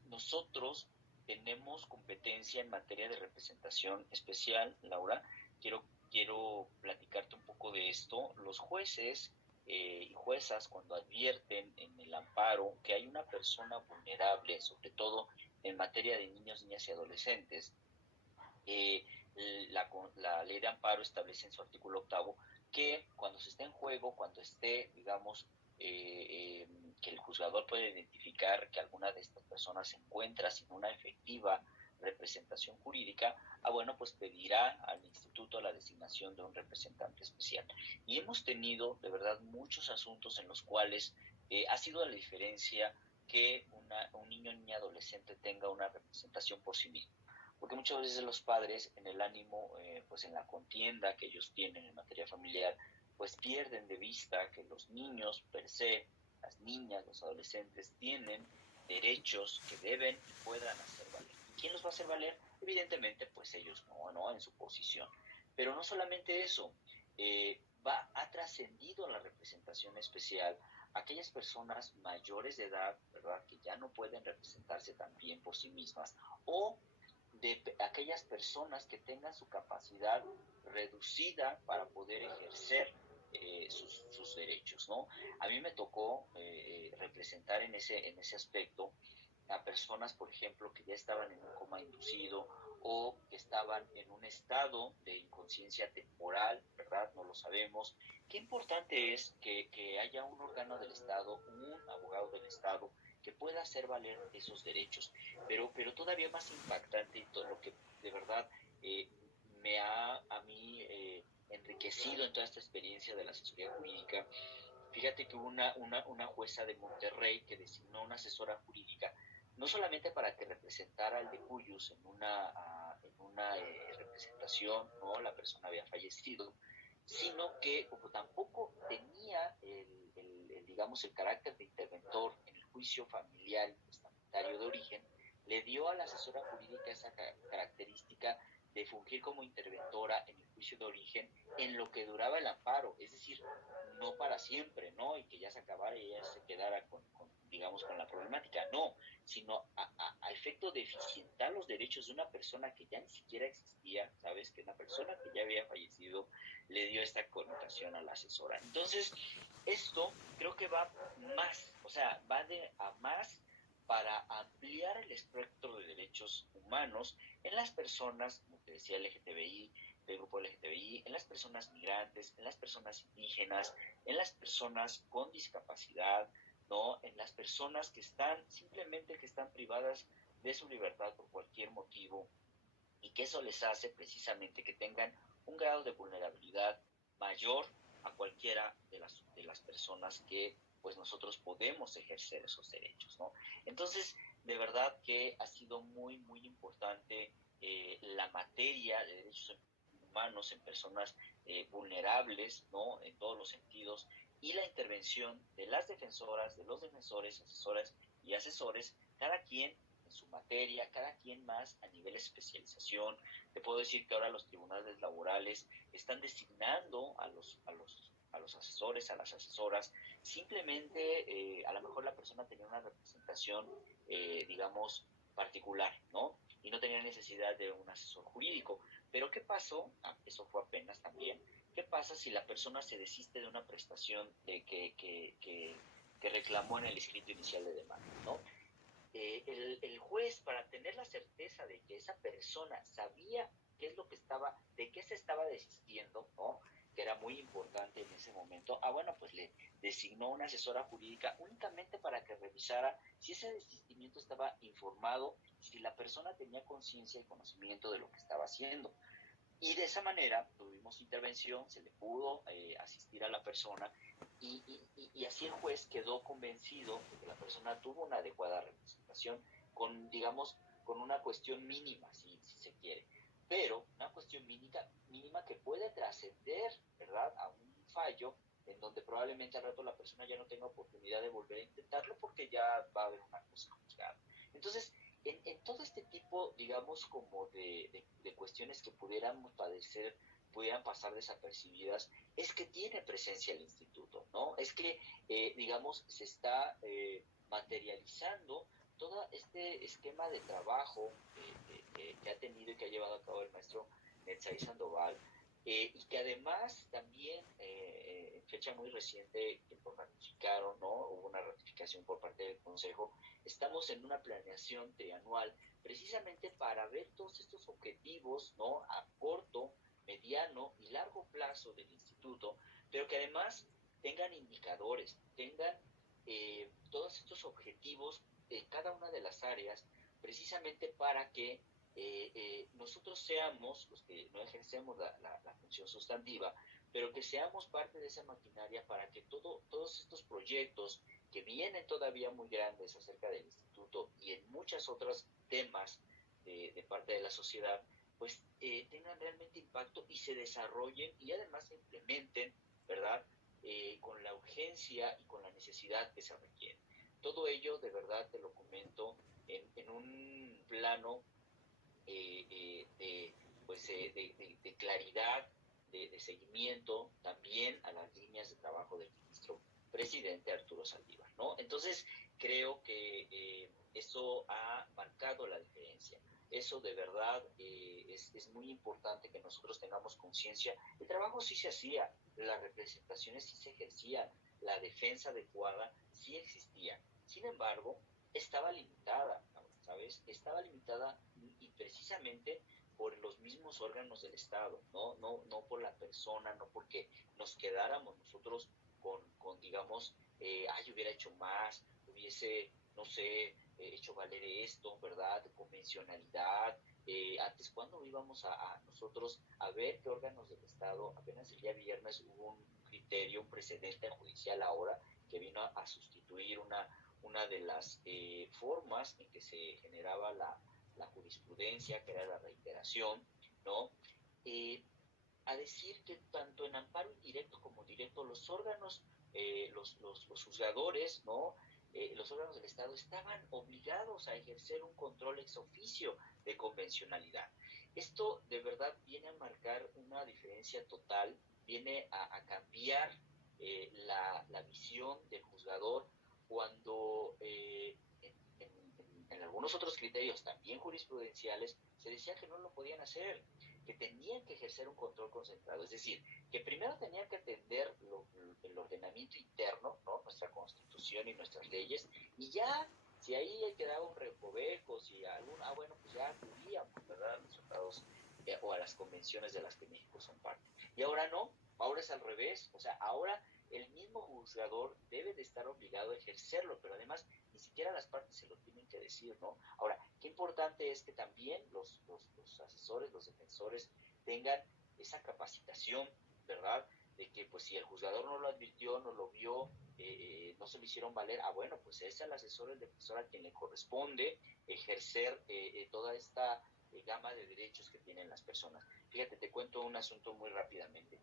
Nosotros tenemos competencia en materia de representación especial, Laura. Quiero platicarte un poco de esto. Los jueces y juezas, cuando advierten en el amparo que hay una persona vulnerable, sobre todo en materia de niños, niñas y adolescentes, eh, la ley de amparo establece en su artículo 8 que cuando se esté en juego, cuando esté, digamos, que el juzgador puede identificar que alguna de estas personas se encuentra sin una efectiva representación jurídica, bueno, pues pedirá al instituto la designación de un representante especial. Y hemos tenido, de verdad, muchos asuntos en los cuales ha sido la diferencia que un niño o niña adolescente tenga una representación por sí mismo, porque muchas veces los padres en el ánimo, pues en la contienda que ellos tienen en materia familiar, pues pierden de vista que los niños per se, las niñas, los adolescentes tienen derechos que deben y puedan hacer valer. ¿Y quién los va a hacer valer? Evidentemente, pues ellos no, en su posición. Pero no solamente eso, ha trascendido la representación especial a aquellas personas mayores de edad, ¿verdad?, que ya no pueden representarse tan bien por sí mismas, o de aquellas personas que tengan su capacidad reducida para poder ejercer sus derechos, ¿no? A mí me tocó representar en ese aspecto a personas, por ejemplo, que ya estaban en un coma inducido o que estaban en un estado de inconsciencia temporal, ¿verdad? No lo sabemos. Qué importante es que haya un órgano del Estado, un abogado del Estado, que pueda hacer valer esos derechos. Pero todavía más impactante y todo lo que de verdad me ha a mí enriquecido en toda esta experiencia de la asesoría jurídica. Fíjate que hubo una jueza de Monterrey que designó una asesora jurídica, no solamente para que representara al de Cuyus en una representación, ¿no? La persona había fallecido, sino que como tampoco tenía digamos, el carácter de interventor en el juicio familiar y testamentario de origen, le dio a la asesora jurídica esa característica de fungir como interventora en el juicio de origen en lo que duraba el amparo, es decir, no para siempre, ¿no? Y que ya se acabara y ella se quedara digamos, con la problemática, no, sino a efecto de eficientar los derechos de una persona que ya ni siquiera existía, ¿sabes? Que una persona que ya había fallecido le dio esta connotación a la asesora. Entonces, esto creo que va más, o sea, va de a más para ampliar el espectro de derechos humanos en las personas, como te decía, LGTBI, del grupo LGTBI, en las personas migrantes, en las personas indígenas, en las personas con discapacidad, ¿no? En las personas que están simplemente que están privadas de su libertad por cualquier motivo, y que eso les hace precisamente que tengan un grado de vulnerabilidad mayor a cualquiera de las personas que pues nosotros podemos ejercer esos derechos, ¿no? Entonces, de verdad que ha sido muy, muy importante la materia de derechos humanos en personas vulnerables, ¿no? En todos los sentidos, y la intervención de las defensoras, de los defensores, asesoras y asesores, cada quien en su materia, cada quien más a nivel de especialización. Te puedo decir que ahora los tribunales laborales están designando a los a los asesores, a las asesoras. Simplemente, a lo mejor la persona tenía una representación, digamos, particular, ¿no? Y no tenía necesidad de un asesor jurídico. Pero ¿qué pasó? Eso fue apenas también. ¿Qué pasa si la persona se desiste de una prestación que reclamó en el escrito inicial de demanda, ¿no? El juez, para tener la certeza de que esa persona sabía qué es lo que estaba, de qué se estaba desistiendo, ¿no? Que era muy importante en ese momento, bueno, pues le designó una asesora jurídica únicamente para que revisara si ese desistimiento estaba informado, si la persona tenía conciencia y conocimiento de lo que estaba haciendo. Y de esa manera tuvimos intervención, se le pudo asistir a la persona y así el juez quedó convencido de que la persona tuvo una adecuada representación con, digamos, con una cuestión mínima, si se quiere, pero una cuestión mínima que puede trascender, ¿verdad?, a un fallo en donde probablemente al rato la persona ya no tenga oportunidad de volver a intentarlo porque ya va a haber una cosa juzgada. Entonces, en todo este tipo, digamos, como de cuestiones que pudieran pasar desapercibidas, es que tiene presencia el instituto, ¿no? Es que, digamos, se está materializando todo este esquema de trabajo que ha tenido y que ha llevado a cabo el maestro Netzaí Sandoval, y que además también, en fecha muy reciente, que lo ratificaron, ¿no? Hubo una ratificación por parte del Consejo. Estamos en una planeación trianual precisamente para ver todos estos objetivos, ¿no?, a corto, mediano y largo plazo del instituto, pero que además tengan indicadores, tengan todos estos objetivos de cada una de las áreas, precisamente para que nosotros seamos los que no ejercemos la función sustantiva, pero que seamos parte de esa maquinaria para que todos estos proyectos que vienen todavía muy grandes acerca del instituto y en muchos otros temas de parte de la sociedad, pues tengan realmente impacto y se desarrollen y además se implementen, ¿verdad?, con la urgencia y con la necesidad que se requiere. Todo ello, de verdad, te lo comento en un plano de claridad, de seguimiento también a las líneas de trabajo del ministro presidente Arturo Saldívar, ¿no? Entonces, creo que eso ha marcado la diferencia. Eso de verdad es muy importante que nosotros tengamos conciencia. El trabajo sí se hacía, las representaciones sí se ejercían, la defensa adecuada sí existía. Sin embargo, estaba limitada, ¿sabes? Estaba limitada y precisamente por los mismos órganos del Estado, no por la persona, no porque nos quedáramos nosotros con digamos, hubiera hecho más, hubiese, no sé, hecho valer esto, ¿verdad? Convencionalidad. Antes, cuando íbamos a nosotros a ver qué órganos del Estado, apenas el día viernes hubo un criterio, un precedente judicial ahora, que vino a sustituir una de las formas en que se generaba la jurisprudencia, que era la reiteración, ¿no? A decir que tanto en amparo indirecto como directo, los órganos, los juzgadores, ¿no?, los órganos del Estado estaban obligados a ejercer un control ex oficio de convencionalidad. Esto de verdad viene a marcar una diferencia total, viene a cambiar la visión del juzgador cuando en algunos otros criterios también jurisprudenciales se decía que no lo podían hacer, que tenían que ejercer un control concentrado, es decir, que primero tenían que atender el ordenamiento interno, ¿no?, nuestra constitución y nuestras leyes, y ya, si ahí quedaba un recoveco, si bueno, pues ya acudíamos, ¿verdad?, a los tratados o a las convenciones de las que México son parte. Y ahora no, ahora es al revés, o sea, ahora el mismo juzgador debe de estar obligado a ejercerlo, pero además ni siquiera las partes se lo tienen que decir, ¿no? Ahora, qué importante es que también los asesores, los defensores tengan esa capacitación, ¿verdad? De que pues si el juzgador no lo advirtió, no lo vio, no se lo hicieron valer, bueno, pues es al asesor, el defensor a quien le corresponde ejercer toda esta gama de derechos que tienen las personas. Fíjate, te cuento un asunto muy rápidamente.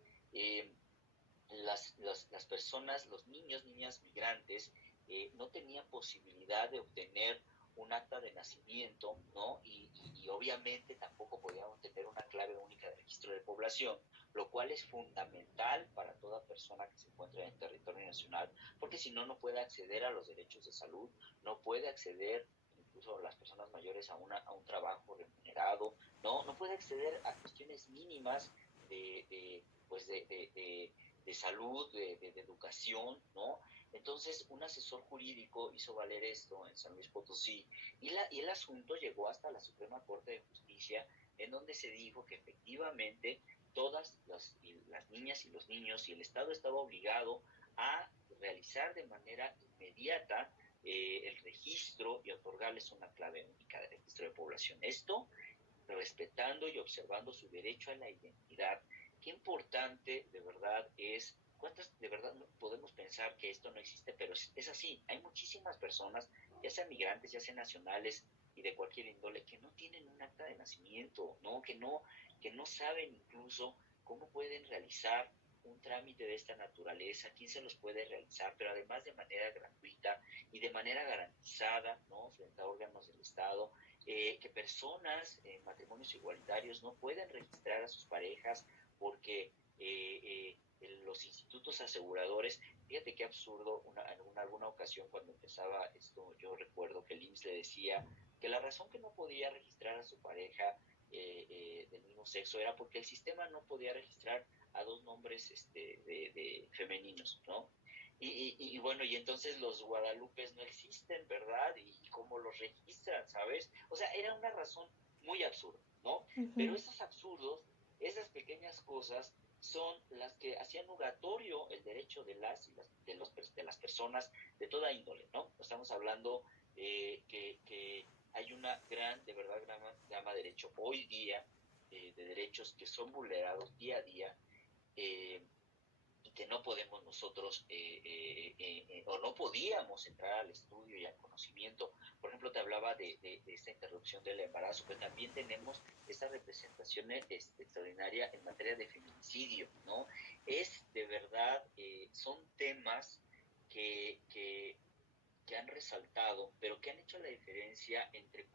Las personas, los niños, niñas migrantes, no tenían posibilidad de obtener un acta de nacimiento, ¿no? Y obviamente tampoco podían obtener una clave única de registro de población, lo cual es fundamental para toda persona que se encuentre en el territorio nacional, porque si no, no puede acceder a los derechos de salud, no puede acceder, incluso las personas mayores, a un trabajo remunerado, no puede acceder a cuestiones mínimas de salud, de educación, ¿no? Entonces, un asesor jurídico hizo valer esto en San Luis Potosí y el asunto llegó hasta la Suprema Corte de Justicia, en donde se dijo que efectivamente todas las niñas y los niños y el Estado estaba obligado a realizar de manera inmediata el registro y otorgarles una clave única de registro de población. Esto respetando y observando su derecho a la identidad. Qué importante de verdad es, cuántas de verdad podemos pensar que esto no existe, pero es así. Hay muchísimas personas, ya sean migrantes, ya sean nacionales y de cualquier índole, que no tienen un acta de nacimiento, ¿no? Que no saben incluso cómo pueden realizar un trámite de esta naturaleza, quién se los puede realizar, pero además de manera gratuita y de manera garantizada, ¿no? Frente a órganos del Estado, que personas en matrimonios igualitarios no pueden registrar a sus parejas porque los institutos aseguradores, fíjate qué absurdo, en alguna ocasión cuando empezaba esto, yo recuerdo que el IMSS le decía que la razón que no podía registrar a su pareja del mismo sexo era porque el sistema no podía registrar a dos nombres de femeninos, ¿no? Y bueno, y entonces los guadalupes no existen, ¿verdad? ¿Y cómo los registran, sabes? O sea, era una razón muy absurda, ¿no? Pero Uh-huh. esos absurdos, esas pequeñas cosas, son las que hacían nugatorio el derecho de las personas de toda índole, ¿no? Estamos hablando que hay una de verdad, gran gama de derecho hoy día, de derechos que son vulnerados día a día, eh, y que no podemos nosotros o no podíamos entrar al estudio y al conocimiento. Por ejemplo, te hablaba de esta interrupción del embarazo, pero también tenemos esta representación extraordinaria en materia de feminicidio, ¿no? Es de verdad, son temas que han resaltado, pero que han hecho la diferencia entre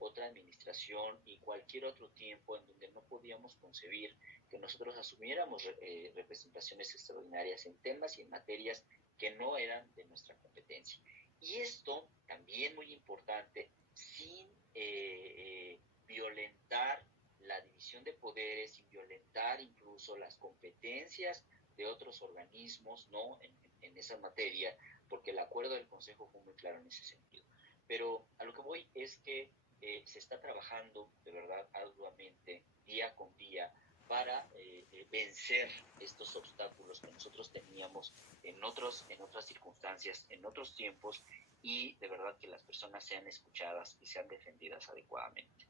otra administración y cualquier otro tiempo en donde no podíamos concebir que nosotros asumiéramos representaciones extraordinarias en temas y en materias que no eran de nuestra competencia. Y esto, también muy importante, sin violentar la división de poderes, sin violentar incluso las competencias de otros organismos, ¿no? En esa materia, porque el acuerdo del Consejo fue muy claro en ese sentido. Pero a lo que voy es que se está trabajando de verdad arduamente, día con día, para vencer estos obstáculos que nosotros teníamos en otras circunstancias, en otros tiempos, y de verdad que las personas sean escuchadas y sean defendidas adecuadamente.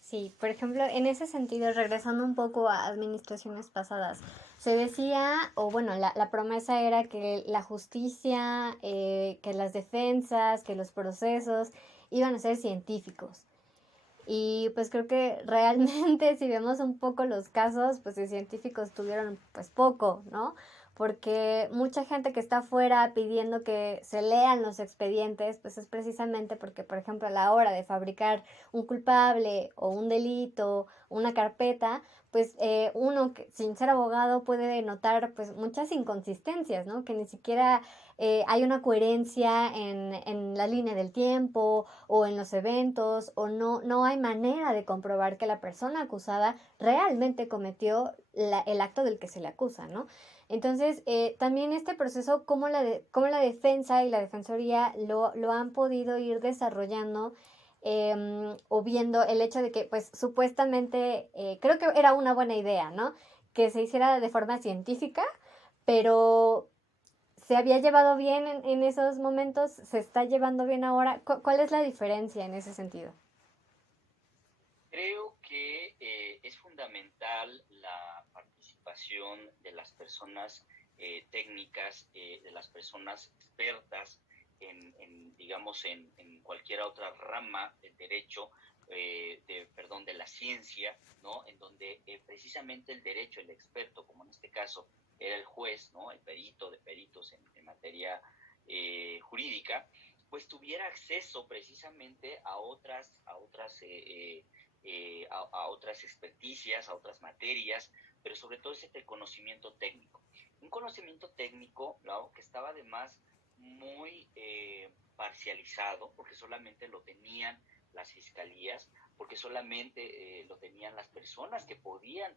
Sí, por ejemplo, en ese sentido, regresando un poco a administraciones pasadas, se decía, o bueno, la promesa era que la justicia, que las defensas, que los procesos iban a ser científicos. Y pues creo que realmente si vemos un poco los casos, pues de científicos tuvieron pues poco, ¿no? Porque mucha gente que está afuera pidiendo que se lean los expedientes, pues es precisamente porque, por ejemplo, a la hora de fabricar un culpable o un delito, una carpeta, pues uno sin ser abogado puede notar pues muchas inconsistencias, ¿no? Que ni siquiera hay una coherencia en la línea del tiempo o en los eventos, o no hay manera de comprobar que la persona acusada realmente cometió el acto del que se le acusa, ¿no? Entonces, también este proceso, cómo la defensa y la defensoría lo han podido ir desarrollando, o viendo el hecho de que, pues, supuestamente, creo que era una buena idea, ¿no? Que se hiciera de forma científica, pero se había llevado bien en esos momentos, se está llevando bien ahora. ¿Cuál es la diferencia en ese sentido? Creo que es fundamental la participación de las personas técnicas, de las personas expertas digamos, en cualquier otra rama del derecho, de la ciencia, ¿no? En donde precisamente el derecho, el experto, como en este caso era el juez, ¿no? El perito de peritos en materia jurídica, pues tuviera acceso precisamente a otras experticias, a otras materias, pero sobre todo es el conocimiento técnico. Un conocimiento técnico, ¿no?, que estaba además muy parcializado, porque solamente lo tenían las fiscalías, porque solamente lo tenían las personas que podían,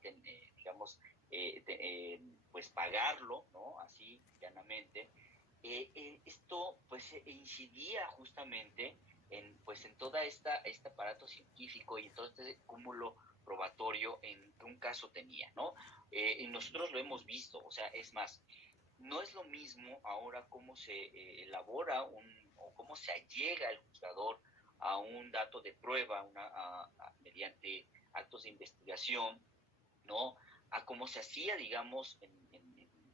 digamos, pues pagarlo, ¿no?, así llanamente. Esto pues incidía justamente en, pues, en toda este aparato científico y en todo este cúmulo probatorio en que un caso tenía, ¿no? Y nosotros lo hemos visto, o sea, es más, no es lo mismo ahora cómo se elabora o cómo se allega el juzgador a un dato de prueba mediante actos de investigación, ¿no?, a cómo se hacía, digamos,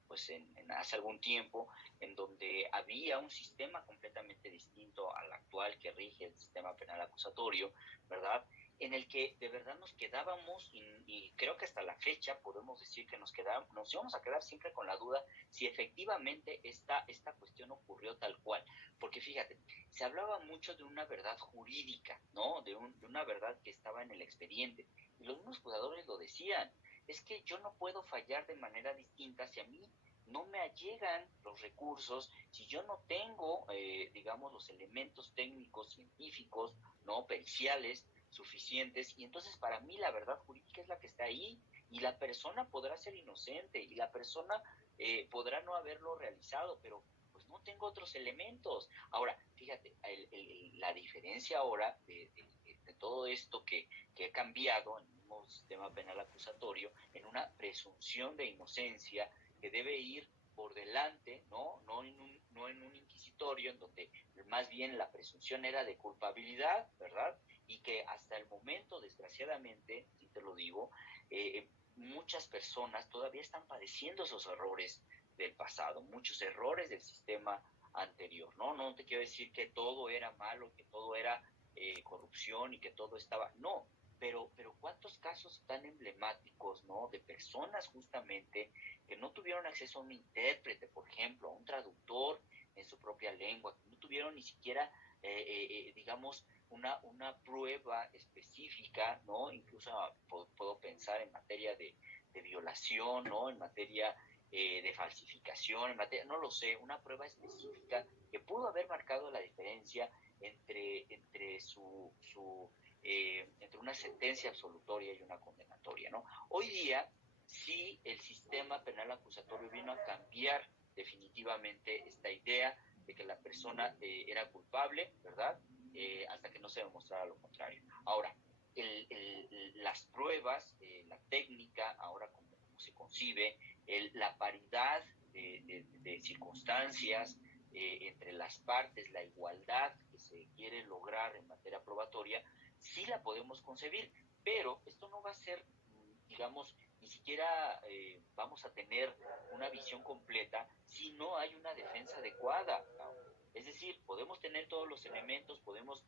pues hace algún tiempo, en donde había un sistema completamente distinto al actual que rige el sistema penal acusatorio, ¿verdad?, en el que de verdad nos quedábamos, y creo que hasta la fecha podemos decir que nos íbamos a quedar siempre con la duda si efectivamente esta cuestión ocurrió tal cual. Porque fíjate, se hablaba mucho de una verdad jurídica, ¿no?, de una verdad que estaba en el expediente, y los mismos juzgadores lo decían: es que yo no puedo fallar de manera distinta si a mí no me allegan los recursos, si yo no tengo, digamos, los elementos técnicos, científicos, no periciales suficientes, y entonces para mí la verdad jurídica es la que está ahí, y la persona podrá ser inocente, y la persona podrá no haberlo realizado, pero pues no tengo otros elementos. Ahora, fíjate, la diferencia ahora de todo esto que ha cambiado en el mismo sistema penal acusatorio en una presunción de inocencia que debe ir por delante, no en un inquisitorio en donde más bien la presunción era de culpabilidad, ¿verdad? Y que hasta el momento, desgraciadamente, si te lo digo, muchas personas todavía están padeciendo esos errores del pasado, muchos errores del sistema anterior, ¿no? No te quiero decir que todo era malo, que todo era corrupción y que todo estaba, no, pero cuántos casos tan emblemáticos, ¿no?, de personas justamente que no tuvieron acceso a un intérprete, por ejemplo, a un traductor en su propia lengua, que no tuvieron ni siquiera, digamos, una prueba específica, ¿no? Incluso puedo pensar en materia de violación, ¿no?, en materia de falsificación, en materia, no lo sé, una prueba específica que pudo haber marcado la diferencia entre entre una sentencia absolutoria y una condenatoria, ¿no? Hoy día, sí, el sistema penal acusatorio vino a cambiar definitivamente esta idea de que la persona era culpable, ¿verdad? Hasta que no se demostrara lo contrario. Ahora, las pruebas, la técnica, ahora como se concibe, la paridad de circunstancias entre las partes, la igualdad que se quiere lograr en materia probatoria, sí la podemos concebir, pero esto no va a ser, digamos, ni siquiera vamos a tener una visión completa si no hay una defensa adecuada. Es decir, podemos tener todos los elementos, podemos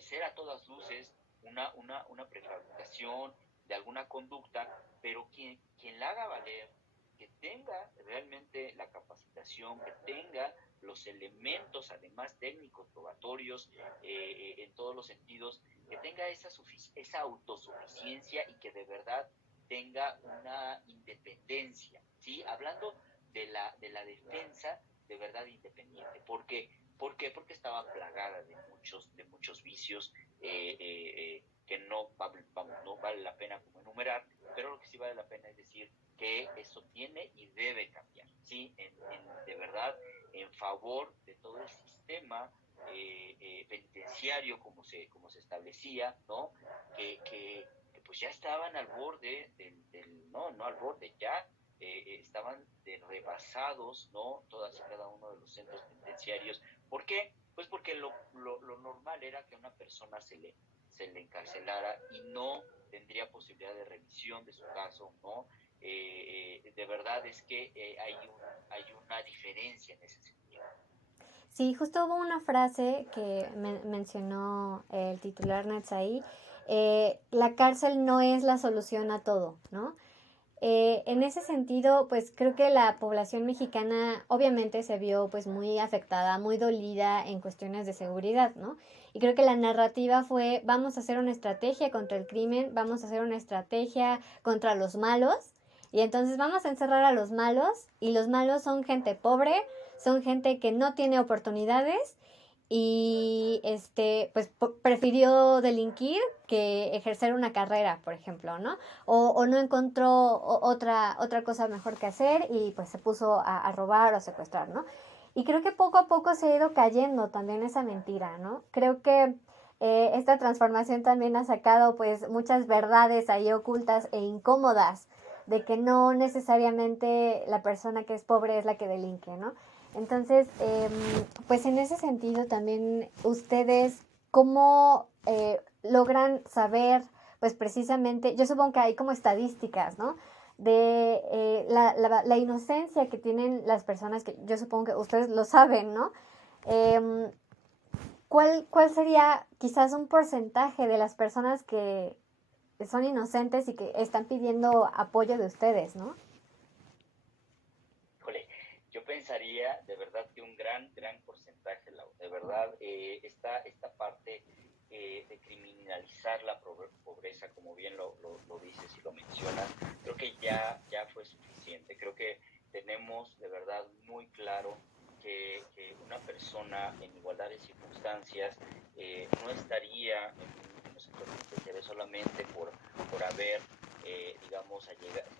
ser a todas luces una prefabricación de alguna conducta, pero quien la haga valer, que tenga realmente la capacitación, que tenga los elementos, además técnicos, probatorios, en todos los sentidos, que tenga esa autosuficiencia y que de verdad tenga una independencia, ¿sí? Hablando de la defensa de verdad independiente. ¿Por qué? Porque estaba plagada de muchos vicios que no vale la pena como enumerar, pero lo que sí vale la pena es decir que eso tiene y debe cambiar, ¿sí? De verdad, en favor de todo el sistema penitenciario como se establecía, ¿no? Que pues ya estaban al borde no al borde, ya estaban rebasados, ¿no?, todas y cada uno de los centros penitenciarios. ¿Por qué? Pues porque lo normal era que a una persona se le encarcelara y no tendría posibilidad de revisión de su caso, ¿no? De verdad es que hay una diferencia en ese sentido. Sí, justo hubo una frase que mencionó el titular Netzaí, la cárcel no es la solución a todo, ¿no? En ese sentido, pues creo que la población mexicana obviamente se vio pues muy afectada, muy dolida en cuestiones de seguridad, ¿no? Y creo que la narrativa fue, vamos a hacer una estrategia contra el crimen, vamos a hacer una estrategia contra los malos, Y entonces vamos a encerrar a los malos, y los malos son gente pobre, son gente que no tiene oportunidades y pues prefirió delinquir que ejercer una carrera, por ejemplo, ¿no? O no encontró otra cosa mejor que hacer y pues se puso a robar o a secuestrar, ¿no? Y creo que poco a poco se ha ido cayendo también esa mentira, ¿no? Creo que esta transformación también ha sacado pues muchas verdades ahí ocultas e incómodas de que no necesariamente la persona que es pobre es la que delinque, ¿no? Entonces, pues en ese sentido también ustedes, ¿cómo logran saber, pues precisamente, yo supongo que hay como estadísticas, ¿no? De la inocencia que tienen las personas, que yo supongo que ustedes lo saben, ¿no? Eh, ¿Cuál sería quizás un porcentaje de las personas que son inocentes y que están pidiendo apoyo de ustedes, ¿no? Híjole, yo pensaría de verdad que un gran porcentaje, Lau, de verdad, esta parte de criminalizar la pobreza, como bien lo dices y lo mencionas, creo que ya fue suficiente. Creo que tenemos de verdad muy claro que una persona en igualdad de circunstancias no estaría en los sectores penitenciarios solamente por haber digamos,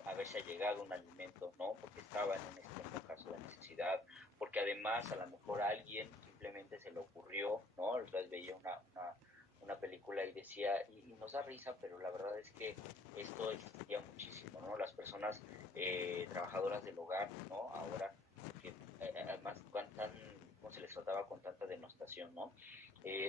haberse allegado un alimento, ¿no? Porque estaba en un extremo caso de necesidad, porque además a lo mejor a alguien simplemente se le ocurrió, ¿no? Entonces veía una película y decía, y nos da risa, pero la verdad es que esto existía muchísimo, ¿no? Las personas trabajadoras del hogar, ¿no? Ahora, que además, ¿cómo se les trataba con tanta denostación, ¿no?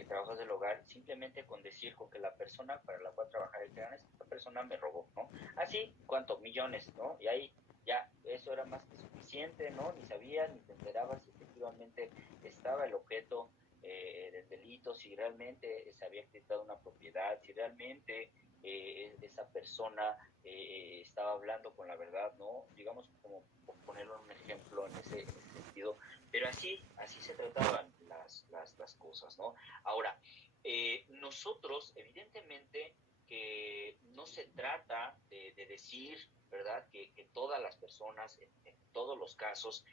Trabajos del hogar, simplemente con decir con que la persona para la cual trabajaba, esta persona me robó, ¿no? Así, ¿cuánto? Millones, ¿no? Y ahí ya, eso era más que suficiente, ¿no? Ni sabías, ni te enterabas si efectivamente estaba el objeto del delito, si realmente se había quitado una propiedad, si realmente esa persona estaba hablando con la verdad, ¿no? Digamos, como por ponerlo un ejemplo en ese sentido, pero así se trataban las cosas, ¿no? Ahora, nosotros, evidentemente, que no se trata de decir, ¿verdad?, que todas las personas, en todos los casos,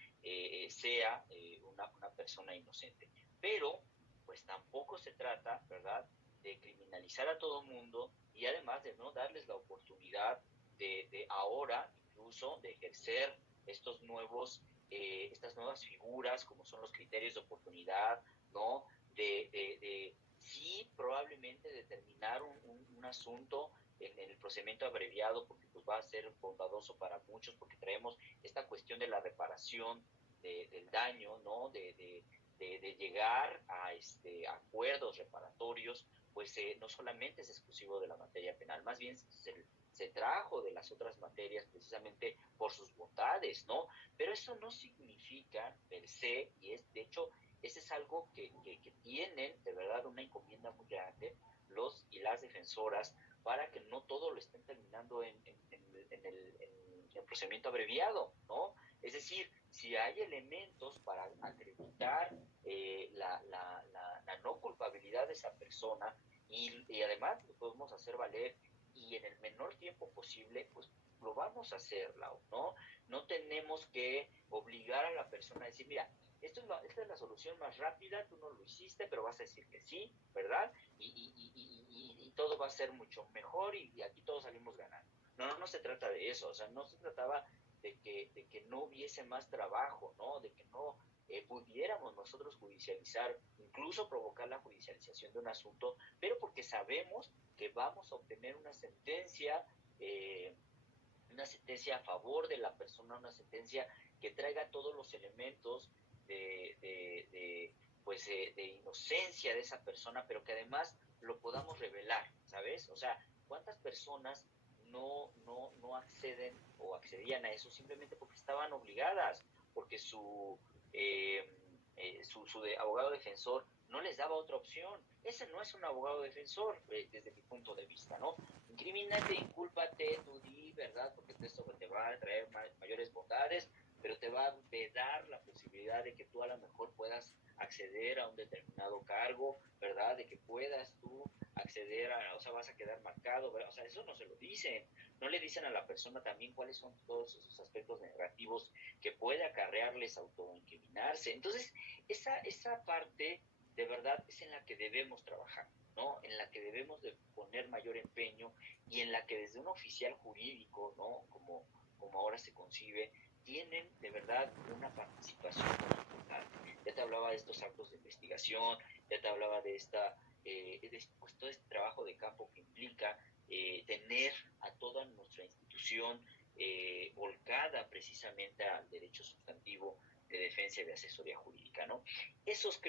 sea una persona inocente. Pero, pues tampoco se trata, ¿verdad?, de criminalizar a todo mundo y además de no darles la oportunidad de ahora incluso de ejercer estas nuevas figuras como son los criterios de oportunidad, ¿no? De sí probablemente determinar un asunto en el procedimiento abreviado porque pues va a ser bondadoso para muchos porque traemos esta cuestión de la reparación del daño, ¿no? De llegar a acuerdos reparatorios, pues no solamente es exclusivo de la materia penal, más bien se trajo de las otras materias precisamente por sus bondades, ¿no? Pero eso no significa per se, y es de hecho, ese es algo que tienen de verdad una encomienda muy grande los y las defensoras para que no todo lo estén terminando en el procedimiento abreviado, ¿no? Es decir, si hay elementos para acreditar la no culpabilidad de esa persona y además lo podemos hacer valer y en el menor tiempo posible, pues lo vamos a hacer, Lau, ¿no? No tenemos que obligar a la persona a decir, mira, esta es la solución más rápida, tú no lo hiciste, pero vas a decir que sí, ¿verdad? Y todo va a ser mucho mejor y aquí todos salimos ganando. No se trata de eso, o sea, no se trataba de que no hubiese más trabajo, ¿no? De que no pudiéramos nosotros judicializar, incluso provocar la judicialización de un asunto, pero porque sabemos que vamos a obtener una sentencia a favor de la persona, una sentencia que traiga todos los elementos de inocencia de esa persona, pero que además lo podamos revelar, ¿sabes? O sea, ¿cuántas personas no acceden o accedían a eso simplemente porque estaban obligadas, porque su abogado defensor no les daba otra opción? Ese no es un abogado defensor desde mi punto de vista, ¿no? Incrimínate, incúlpate, tú di, ¿verdad? Porque esto te va a traer mayores bondades, pero te va a vedar la posibilidad de que tú a lo mejor puedas acceder a un determinado cargo, ¿verdad? De que puedas tú acceder o sea, vas a quedar marcado, ¿verdad? O sea, eso no se lo dicen, no le dicen a la persona también cuáles son todos esos aspectos negativos que puede acarrearles autoincriminarse. Entonces, esa parte de verdad es en la que debemos trabajar, ¿no? En la que debemos de poner mayor empeño y en la que desde un oficial jurídico, ¿no? Como ahora se concibe, tienen de verdad una participación importante. Ya te hablaba de estos actos de investigación, ya te hablaba de pues, todo este trabajo de campo que implica tener a toda nuestra institución volcada precisamente al derecho sustantivo de defensa y de asesoría jurídica, ¿no? Esos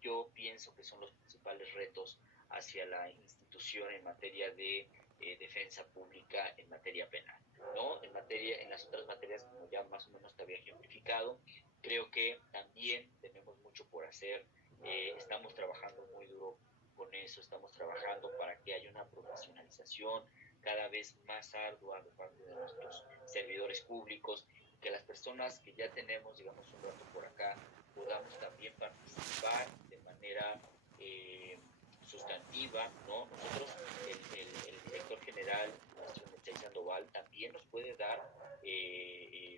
yo pienso que son los principales retos hacia la institución en materia de defensa pública en materia penal, ¿no? En las otras materias, como ya más o menos te había ejemplificado, creo que también tenemos mucho por hacer. Estamos trabajando muy duro con eso, estamos trabajando para que haya una profesionalización cada vez más ardua de parte de nuestros servidores públicos, que las personas que ya tenemos, digamos, un rato por acá, podamos también participar de manera sustantiva, ¿no? Nosotros, el director general, nuestro Metsey Sandoval, también nos puede dar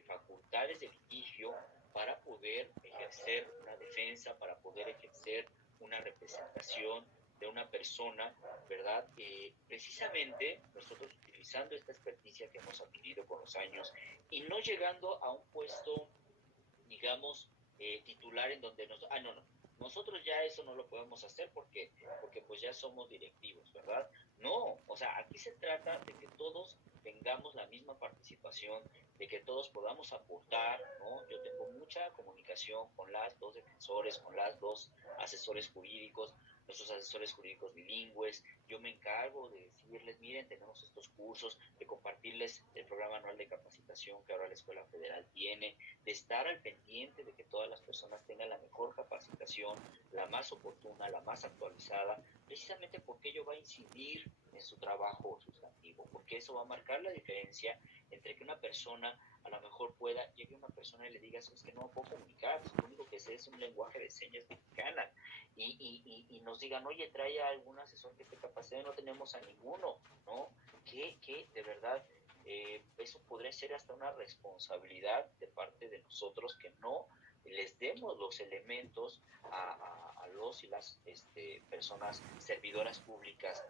facultades de litigio para poder ejercer una defensa, para poder ejercer una representación de una persona, ¿verdad? Precisamente nosotros utilizando esta experticia que hemos adquirido con los años y no llegando a un puesto, digamos, titular en donde nosotros ya eso no lo podemos hacer porque pues ya somos directivos, ¿verdad? No, o sea, aquí se trata de que todos tengamos la misma participación, de que todos podamos aportar, ¿no? Yo tengo mucha comunicación con las dos defensores, con las dos asesores jurídicos, nuestros asesores jurídicos bilingües. Yo me encargo de decirles, miren, tenemos estos cursos, de compartirles el programa anual de capacitación que ahora la Escuela Federal tiene, de estar al pendiente de que todas las personas tengan la mejor capacitación, la más oportuna, la más actualizada, precisamente porque ello va a incidir en su trabajo sustantivo, porque eso va a marcar la diferencia entre que una persona a lo mejor llegue una persona y le diga, es que no puedo comunicar, lo único que sé es un lenguaje de señas mexicana, y nos digan, oye, trae a algún asesor que esté capacitado, no tenemos a ninguno, ¿no? Que de verdad eso podría ser hasta una responsabilidad de parte de nosotros que no les demos los elementos a los y las personas servidoras públicas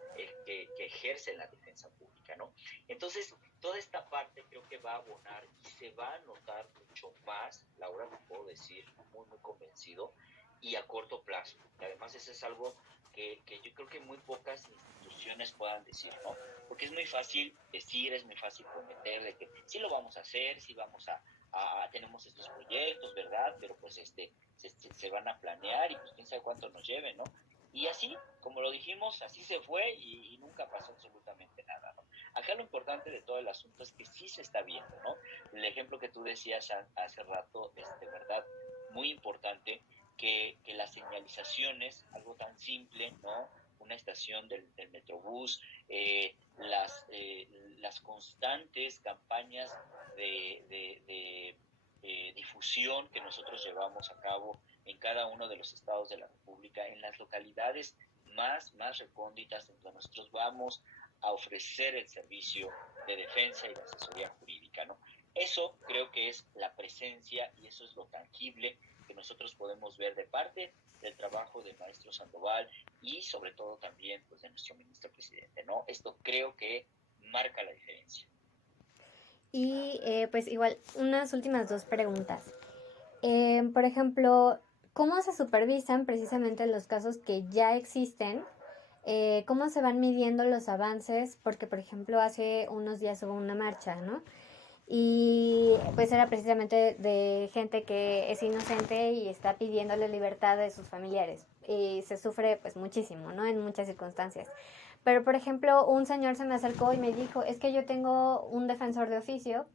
que ejercen la defensa pública, ¿no? Entonces, toda esta parte creo que va a abonar y se va a notar mucho más, Laura, me puedo decir, muy, muy convencido, y a corto plazo. Y además eso es algo que yo creo que muy pocas instituciones puedan decir, ¿no? Porque es muy fácil decir, es muy fácil prometer de que sí lo vamos a hacer, sí vamos tenemos estos proyectos, ¿verdad? Pero pues se van a planear y pues quién sabe cuánto nos lleven, ¿no? Y así, como lo dijimos, así se fue y nunca pasó absolutamente nada, ¿no? Acá lo importante de todo el asunto es que sí se está viendo, ¿no? El ejemplo que tú decías hace rato es de verdad muy importante, que las señalizaciones, algo tan simple, ¿no? Una estación del Metrobús, las constantes campañas de difusión que nosotros llevamos a cabo en cada uno de los estados de la República, en las localidades más recónditas, en donde nosotros vamos a ofrecer el servicio de defensa y de asesoría jurídica, ¿no? Eso creo que es la presencia y eso es lo tangible que nosotros podemos ver de parte del trabajo del maestro Sandoval y sobre todo también pues, de nuestro ministro presidente, ¿no? Esto creo que marca la diferencia. Y pues igual, unas últimas dos preguntas. Por ejemplo, ¿cómo se supervisan precisamente los casos que ya existen? ¿Cómo se van midiendo los avances? Porque, por ejemplo, hace unos días hubo una marcha, ¿no? Y pues era precisamente de gente que es inocente y está pidiendo la libertad de sus familiares. Y se sufre pues muchísimo, ¿no? En muchas circunstancias. Pero, por ejemplo, un señor se me acercó y me dijo, es que yo tengo un defensor de oficio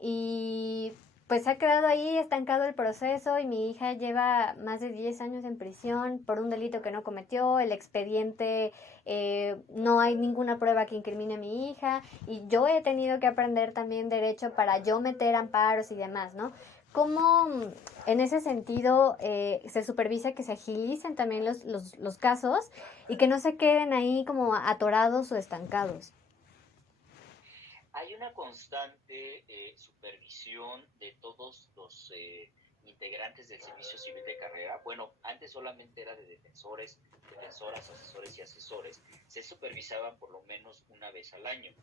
y pues se ha quedado ahí estancado el proceso y mi hija lleva más de 10 años en prisión por un delito que no cometió, el expediente, no hay ninguna prueba que incrimine a mi hija y yo he tenido que aprender también derecho para yo meter amparos y demás, ¿no? ¿Cómo en ese sentido se supervisa que se agilicen también los casos y que no se queden ahí como atorados o estancados? una constante supervisión de todos los integrantes del servicio civil de carrera. Bueno, antes solamente era de defensores, defensoras, asesores y asesores. Se supervisaban por lo menos una vez al año,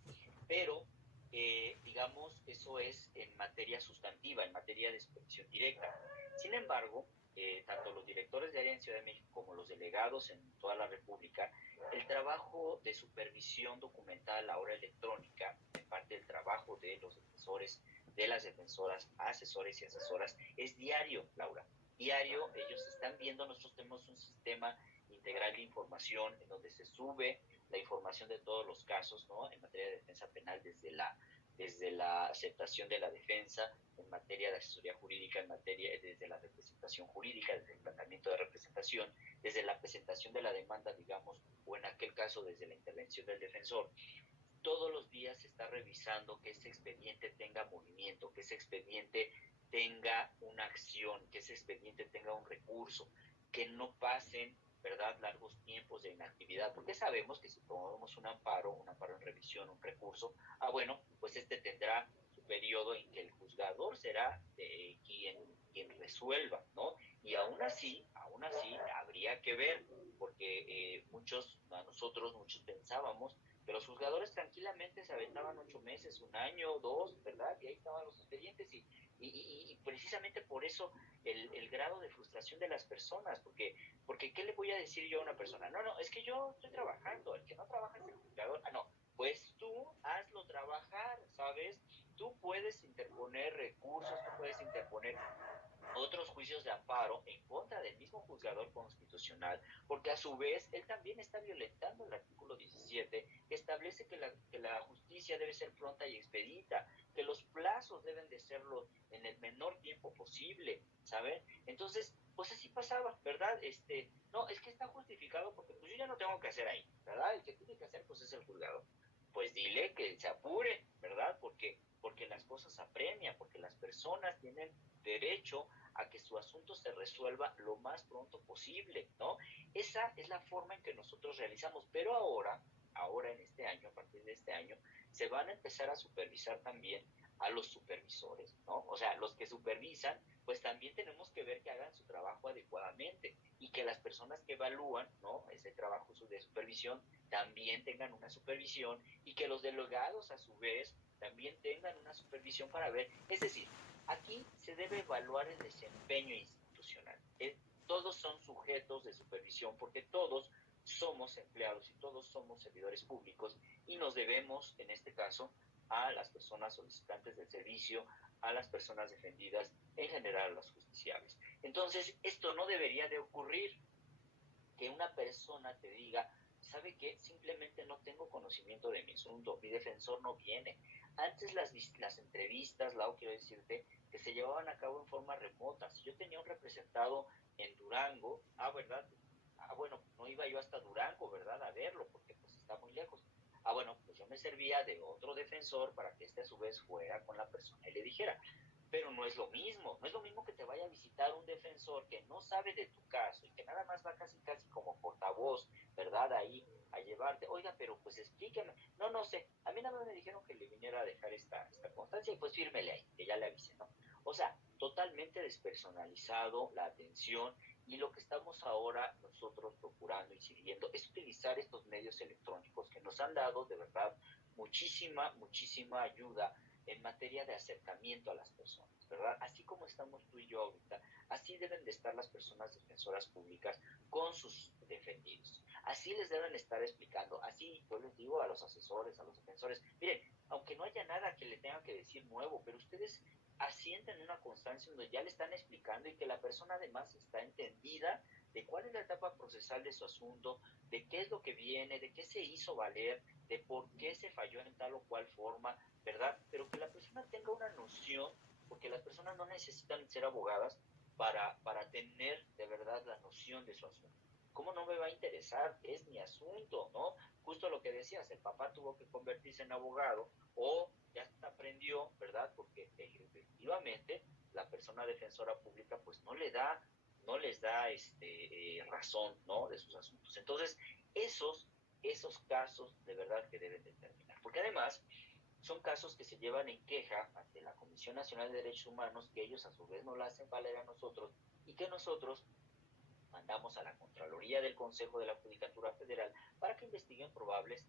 pero digamos, eso es en materia sustantiva, en materia de supervisión directa. Sin embargo, tanto los directores de área en Ciudad de México como los delegados en toda la República, el trabajo de supervisión documental ahora electrónica, en parte del trabajo de los defensores, de las defensoras, asesores y asesoras, es diario, Laura. Diario, ellos están viendo, nosotros tenemos un sistema integral de información en donde se sube la información de todos los casos, ¿no? En materia de defensa penal, desde la aceptación de la defensa, en materia de asesoría jurídica, en materia desde la representación jurídica, desde el planteamiento de representación, desde la presentación de la demanda, digamos, o en aquel caso desde la intervención del defensor. Todos los días se está revisando que ese expediente tenga movimiento, que ese expediente tenga una acción, que ese expediente tenga un recurso, que no pasen, ¿verdad?, largos tiempos de inactividad, porque sabemos que si tomamos un amparo en revisión, un recurso, bueno, pues este tendrá su periodo en que el juzgador será quien resuelva, ¿no? Y aún así, habría que ver, porque muchos pensábamos que los juzgadores tranquilamente se aventaban 8 meses, un año, 2, ¿verdad? Y ahí estaban los expedientes y precisamente por eso el grado de frustración de las personas, porque ¿qué le voy a decir yo a una persona? No, es que yo estoy trabajando, el que no trabaja es el juzgador. No, pues tú hazlo trabajar, ¿sabes? Tú puedes interponer recursos, tú puedes interponer otros juicios de amparo en contra del mismo juzgador constitucional, porque a su vez él también está violentando el artículo 17, que establece que la justicia debe ser pronta y expedita, que los plazos deben de serlo en el menor tiempo posible, ¿saben? Entonces, pues así pasaba, ¿verdad? No, es que está justificado porque pues yo ya no tengo que hacer ahí, ¿verdad? El que tiene que hacer pues es el juzgador. Pues dile que se apure, ¿verdad? Porque las cosas apremian, porque las personas tienen derecho a que su asunto se resuelva lo más pronto posible, ¿no? Esa es la forma en que nosotros realizamos, pero ahora en este año, a partir de este año, se van a empezar a supervisar también a los supervisores, ¿no? O sea, los que supervisan, pues también tenemos que ver que hagan su trabajo adecuadamente y que las personas que evalúan, ¿no?, ese trabajo de supervisión también tengan una supervisión y que los delegados a su vez también tengan una supervisión para ver, es decir, aquí se debe evaluar el desempeño institucional. Todos son sujetos de supervisión porque todos somos empleados y todos somos servidores públicos y nos debemos, en este caso, a las personas solicitantes del servicio, a las personas defendidas, en general a los justiciables. Entonces, esto no debería de ocurrir, que una persona te diga, ¿sabe qué? Simplemente no tengo conocimiento de mi asunto, mi defensor no viene. Antes las entrevistas, Lau, quiero decirte, que se llevaban a cabo en forma remota. Si yo tenía un representado en Durango, ¿verdad? Bueno, no iba yo hasta Durango, ¿verdad?, a verlo, porque pues está muy lejos. Bueno, pues yo me servía de otro defensor para que a su vez fuera con la persona y le dijera, pero no es lo mismo, no es lo mismo que te vaya a visitar un defensor que no sabe de tu caso y que nada más va casi como portavoz, ¿verdad?, ahí a llevarte, oiga, pero pues explíqueme, no sé, a mí nada más me dijeron que le viniera a dejar esta constancia y pues fírmele ahí, que ya le avisé, ¿no? O sea, totalmente despersonalizado la atención, y lo que estamos ahora nosotros procurando y siguiendo es utilizar estos medios electrónicos que nos han dado de verdad muchísima ayuda en materia de acercamiento a las personas, ¿verdad? Así como estamos tú y yo ahorita, así deben de estar las personas defensoras públicas con sus defendidos. Así les deben estar explicando, así yo les digo a los asesores, a los defensores, miren, aunque no haya nada que le tengan que decir nuevo, pero ustedes asienten una constancia donde ya le están explicando y que la persona además está entendida de cuál es la etapa procesal de su asunto, de qué es lo que viene, de qué se hizo valer, de por qué se falló en tal o cual forma, ¿verdad? Pero que la persona tenga una noción, porque las personas no necesitan ser abogadas para tener de verdad la noción de su asunto. ¿Cómo no me va a interesar? Es mi asunto, ¿no? Justo lo que decías, el papá tuvo que convertirse en abogado o ya aprendió, ¿verdad? Porque efectivamente la persona defensora pública pues no les da razón, ¿no?, de sus asuntos. Entonces, esos casos de verdad que deben de terminar. Porque además, son casos que se llevan en queja ante la Comisión Nacional de Derechos Humanos, que ellos a su vez nos la hacen valer a nosotros y que nosotros mandamos a la Contraloría del Consejo de la Judicatura Federal para que investiguen probables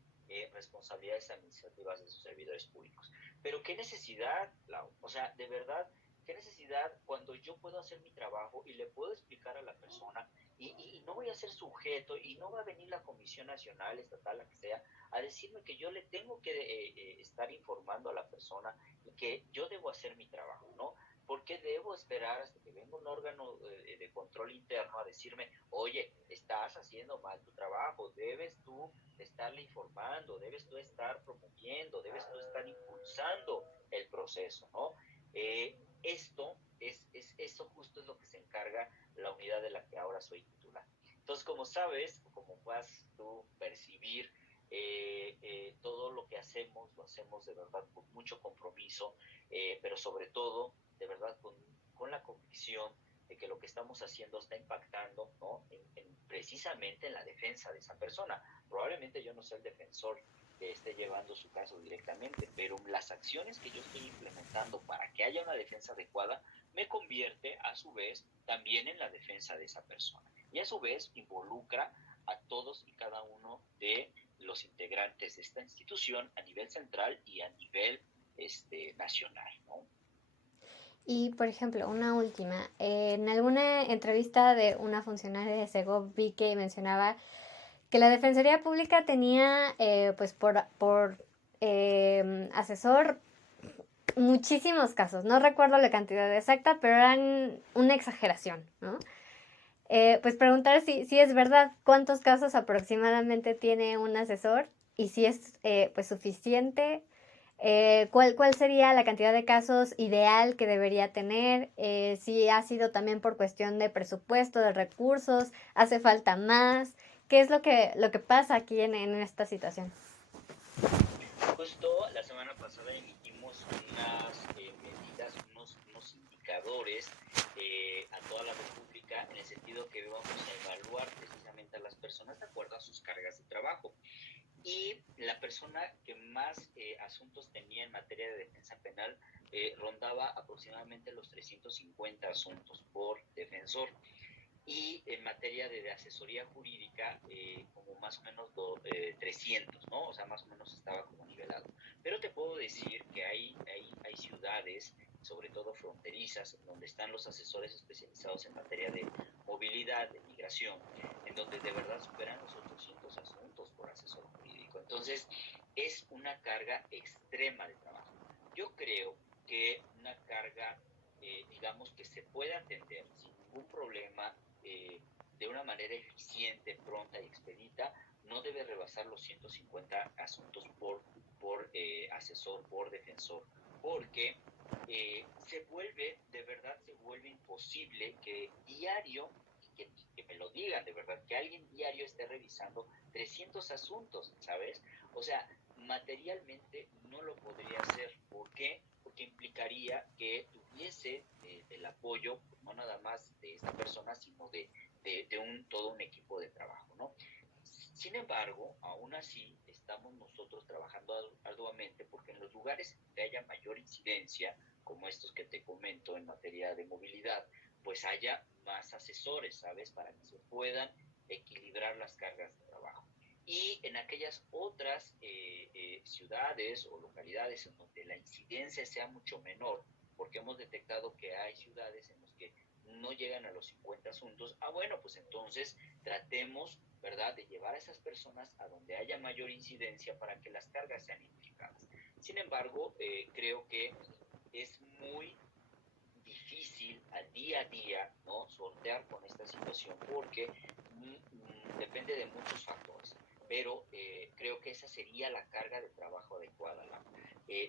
responsabilidades administrativas de sus servidores públicos. Pero qué necesidad, Lau, o sea, de verdad, qué necesidad cuando yo puedo hacer mi trabajo y le puedo explicar a la persona y no voy a ser sujeto y no va a venir la Comisión Nacional, estatal, la que sea, a decirme que yo le tengo que estar informando a la persona y que yo debo hacer mi trabajo, ¿no? ¿Por qué debo esperar hasta que venga un órgano de control interno a decirme, oye, estás haciendo mal tu trabajo, debes tú estarle informando, debes tú estar promoviendo, debes tú estar impulsando el proceso, ¿no? Eso justo es lo que se encarga la unidad de la que ahora soy titular. Entonces, como sabes, como puedas tú percibir, todo lo que hacemos, lo hacemos de verdad con mucho compromiso, pero sobre todo, de verdad, con la convicción de que lo que estamos haciendo está impactando, ¿no? Precisamente en la defensa de esa persona. Probablemente yo no sea el defensor que esté llevando su caso directamente, pero las acciones que yo estoy implementando para que haya una defensa adecuada me convierte a su vez también en la defensa de esa persona y a su vez involucra a todos y cada uno de los integrantes de esta institución a nivel central y a nivel nacional, ¿no? Y, por ejemplo, una última. En alguna entrevista de una funcionaria de Segov vi que mencionaba que la Defensoría Pública tenía, pues, por asesor muchísimos casos. No recuerdo la cantidad exacta, pero eran una exageración, ¿no? Pues preguntar si es verdad cuántos casos aproximadamente tiene un asesor y si es pues suficiente. ¿Cuál sería la cantidad de casos ideal que debería tener? Si ha sido también por cuestión de presupuesto, de recursos, hace falta más. ¿Qué es lo que pasa aquí en esta situación? Justo la semana pasada emitimos unas medidas, unos indicadores a toda la República en el sentido que vamos a evaluar precisamente a las personas de acuerdo a sus cargas de trabajo. Y la persona que más asuntos tenía en materia de defensa penal rondaba aproximadamente los 350 asuntos por defensor. Y en materia de asesoría jurídica, como más o menos 300, ¿no? O sea, más o menos estaba como nivelado. Pero te puedo decir que hay ciudades, sobre todo fronterizas, donde están los asesores especializados en materia de movilidad, de migración, en donde de verdad superan los 800 asuntos por asesor jurídico. Entonces, es una carga extrema de trabajo. Yo creo que una carga, digamos, que se puede atender sin ningún problema, de una manera eficiente, pronta y expedita, no debe rebasar los 150 asuntos por asesor, por defensor, porque de verdad se vuelve imposible que diario, que me lo digan de verdad, que alguien diario esté revisando 300 asuntos, ¿sabes? O sea, materialmente no lo podría hacer. ¿Por qué? Porque implicaría que tuviese el apoyo, pues, no nada más de esta persona, sino de todo un equipo de trabajo, ¿no? Sin embargo, aún así, estamos nosotros trabajando arduamente porque en los lugares que haya mayor incidencia, como estos que te comento en materia de movilidad, pues haya más asesores, ¿sabes? Para que se puedan equilibrar las cargas de trabajo. Y en aquellas otras ciudades o localidades en donde la incidencia sea mucho menor, porque hemos detectado que hay ciudades en las que no llegan a los 50 asuntos, bueno, pues entonces tratemos, ¿verdad?, de llevar a esas personas a donde haya mayor incidencia para que las cargas sean identificadas. Sin embargo, creo que es muy difícil al día a día, ¿no?, sortear con esta situación porque depende de muchos factores, pero creo que esa sería la carga de trabajo adecuada.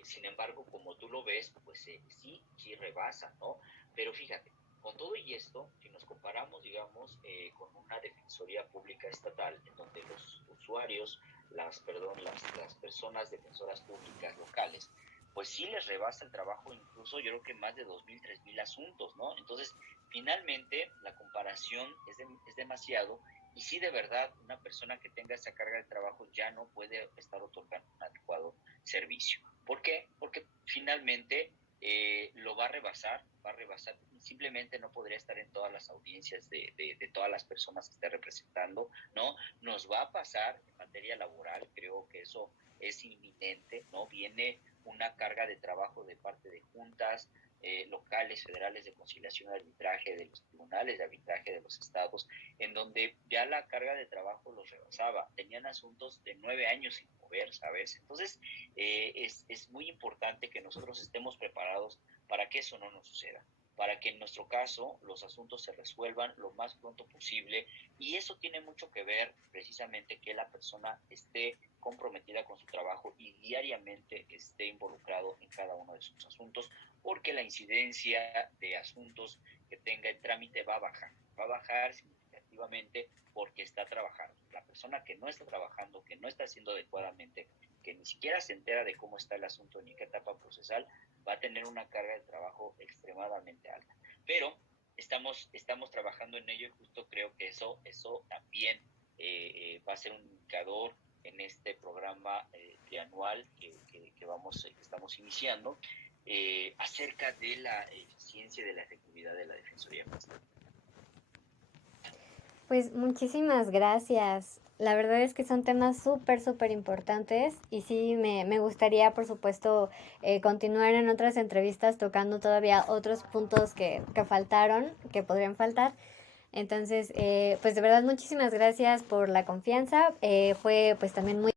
Sin embargo, como tú lo ves, pues sí rebasa, ¿no? Pero fíjate, con todo y esto, si nos comparamos, digamos, con una defensoría pública estatal, en donde los usuarios, las personas defensoras públicas locales, pues sí les rebasa el trabajo, incluso yo creo que más de 2,000, 3,000 asuntos, ¿no? Entonces, finalmente, la comparación es demasiado, y sí, de verdad, una persona que tenga esa carga de trabajo ya no puede estar otorgando un adecuado servicio. ¿Por qué? Porque finalmente lo va a rebasar, simplemente no podría estar en todas las audiencias de todas las personas que esté representando, ¿no? Nos va a pasar en materia laboral, creo que eso es inminente, ¿no? Viene una carga de trabajo de parte de juntas locales, federales de conciliación y arbitraje, de los tribunales de arbitraje de los estados, en donde ya la carga de trabajo los rebasaba, tenían asuntos de 9 años sin mover, ¿sabes? Entonces, es muy importante que nosotros estemos preparados para que eso no nos suceda, para que en nuestro caso los asuntos se resuelvan lo más pronto posible, y eso tiene mucho que ver precisamente que la persona esté comprometida con su trabajo y diariamente esté involucrado en cada uno de sus asuntos, porque la incidencia de asuntos que tenga en trámite va a bajar significativamente porque está trabajando. La persona que no está trabajando, que no está haciendo adecuadamente, que ni siquiera se entera de cómo está el asunto ni qué etapa procesal, va a tener una carga de trabajo extremadamente alta. Pero estamos trabajando en ello, y justo creo que eso también va a ser un indicador en este programa trianual que estamos iniciando, acerca de la eficiencia y de la efectividad de la Defensoría Fiscal. Pues muchísimas gracias. La verdad es que son temas súper, súper importantes y sí, me gustaría, por supuesto, continuar en otras entrevistas tocando todavía otros puntos que faltaron, que podrían faltar. Entonces, pues de verdad, muchísimas gracias por la confianza. Fue pues también muy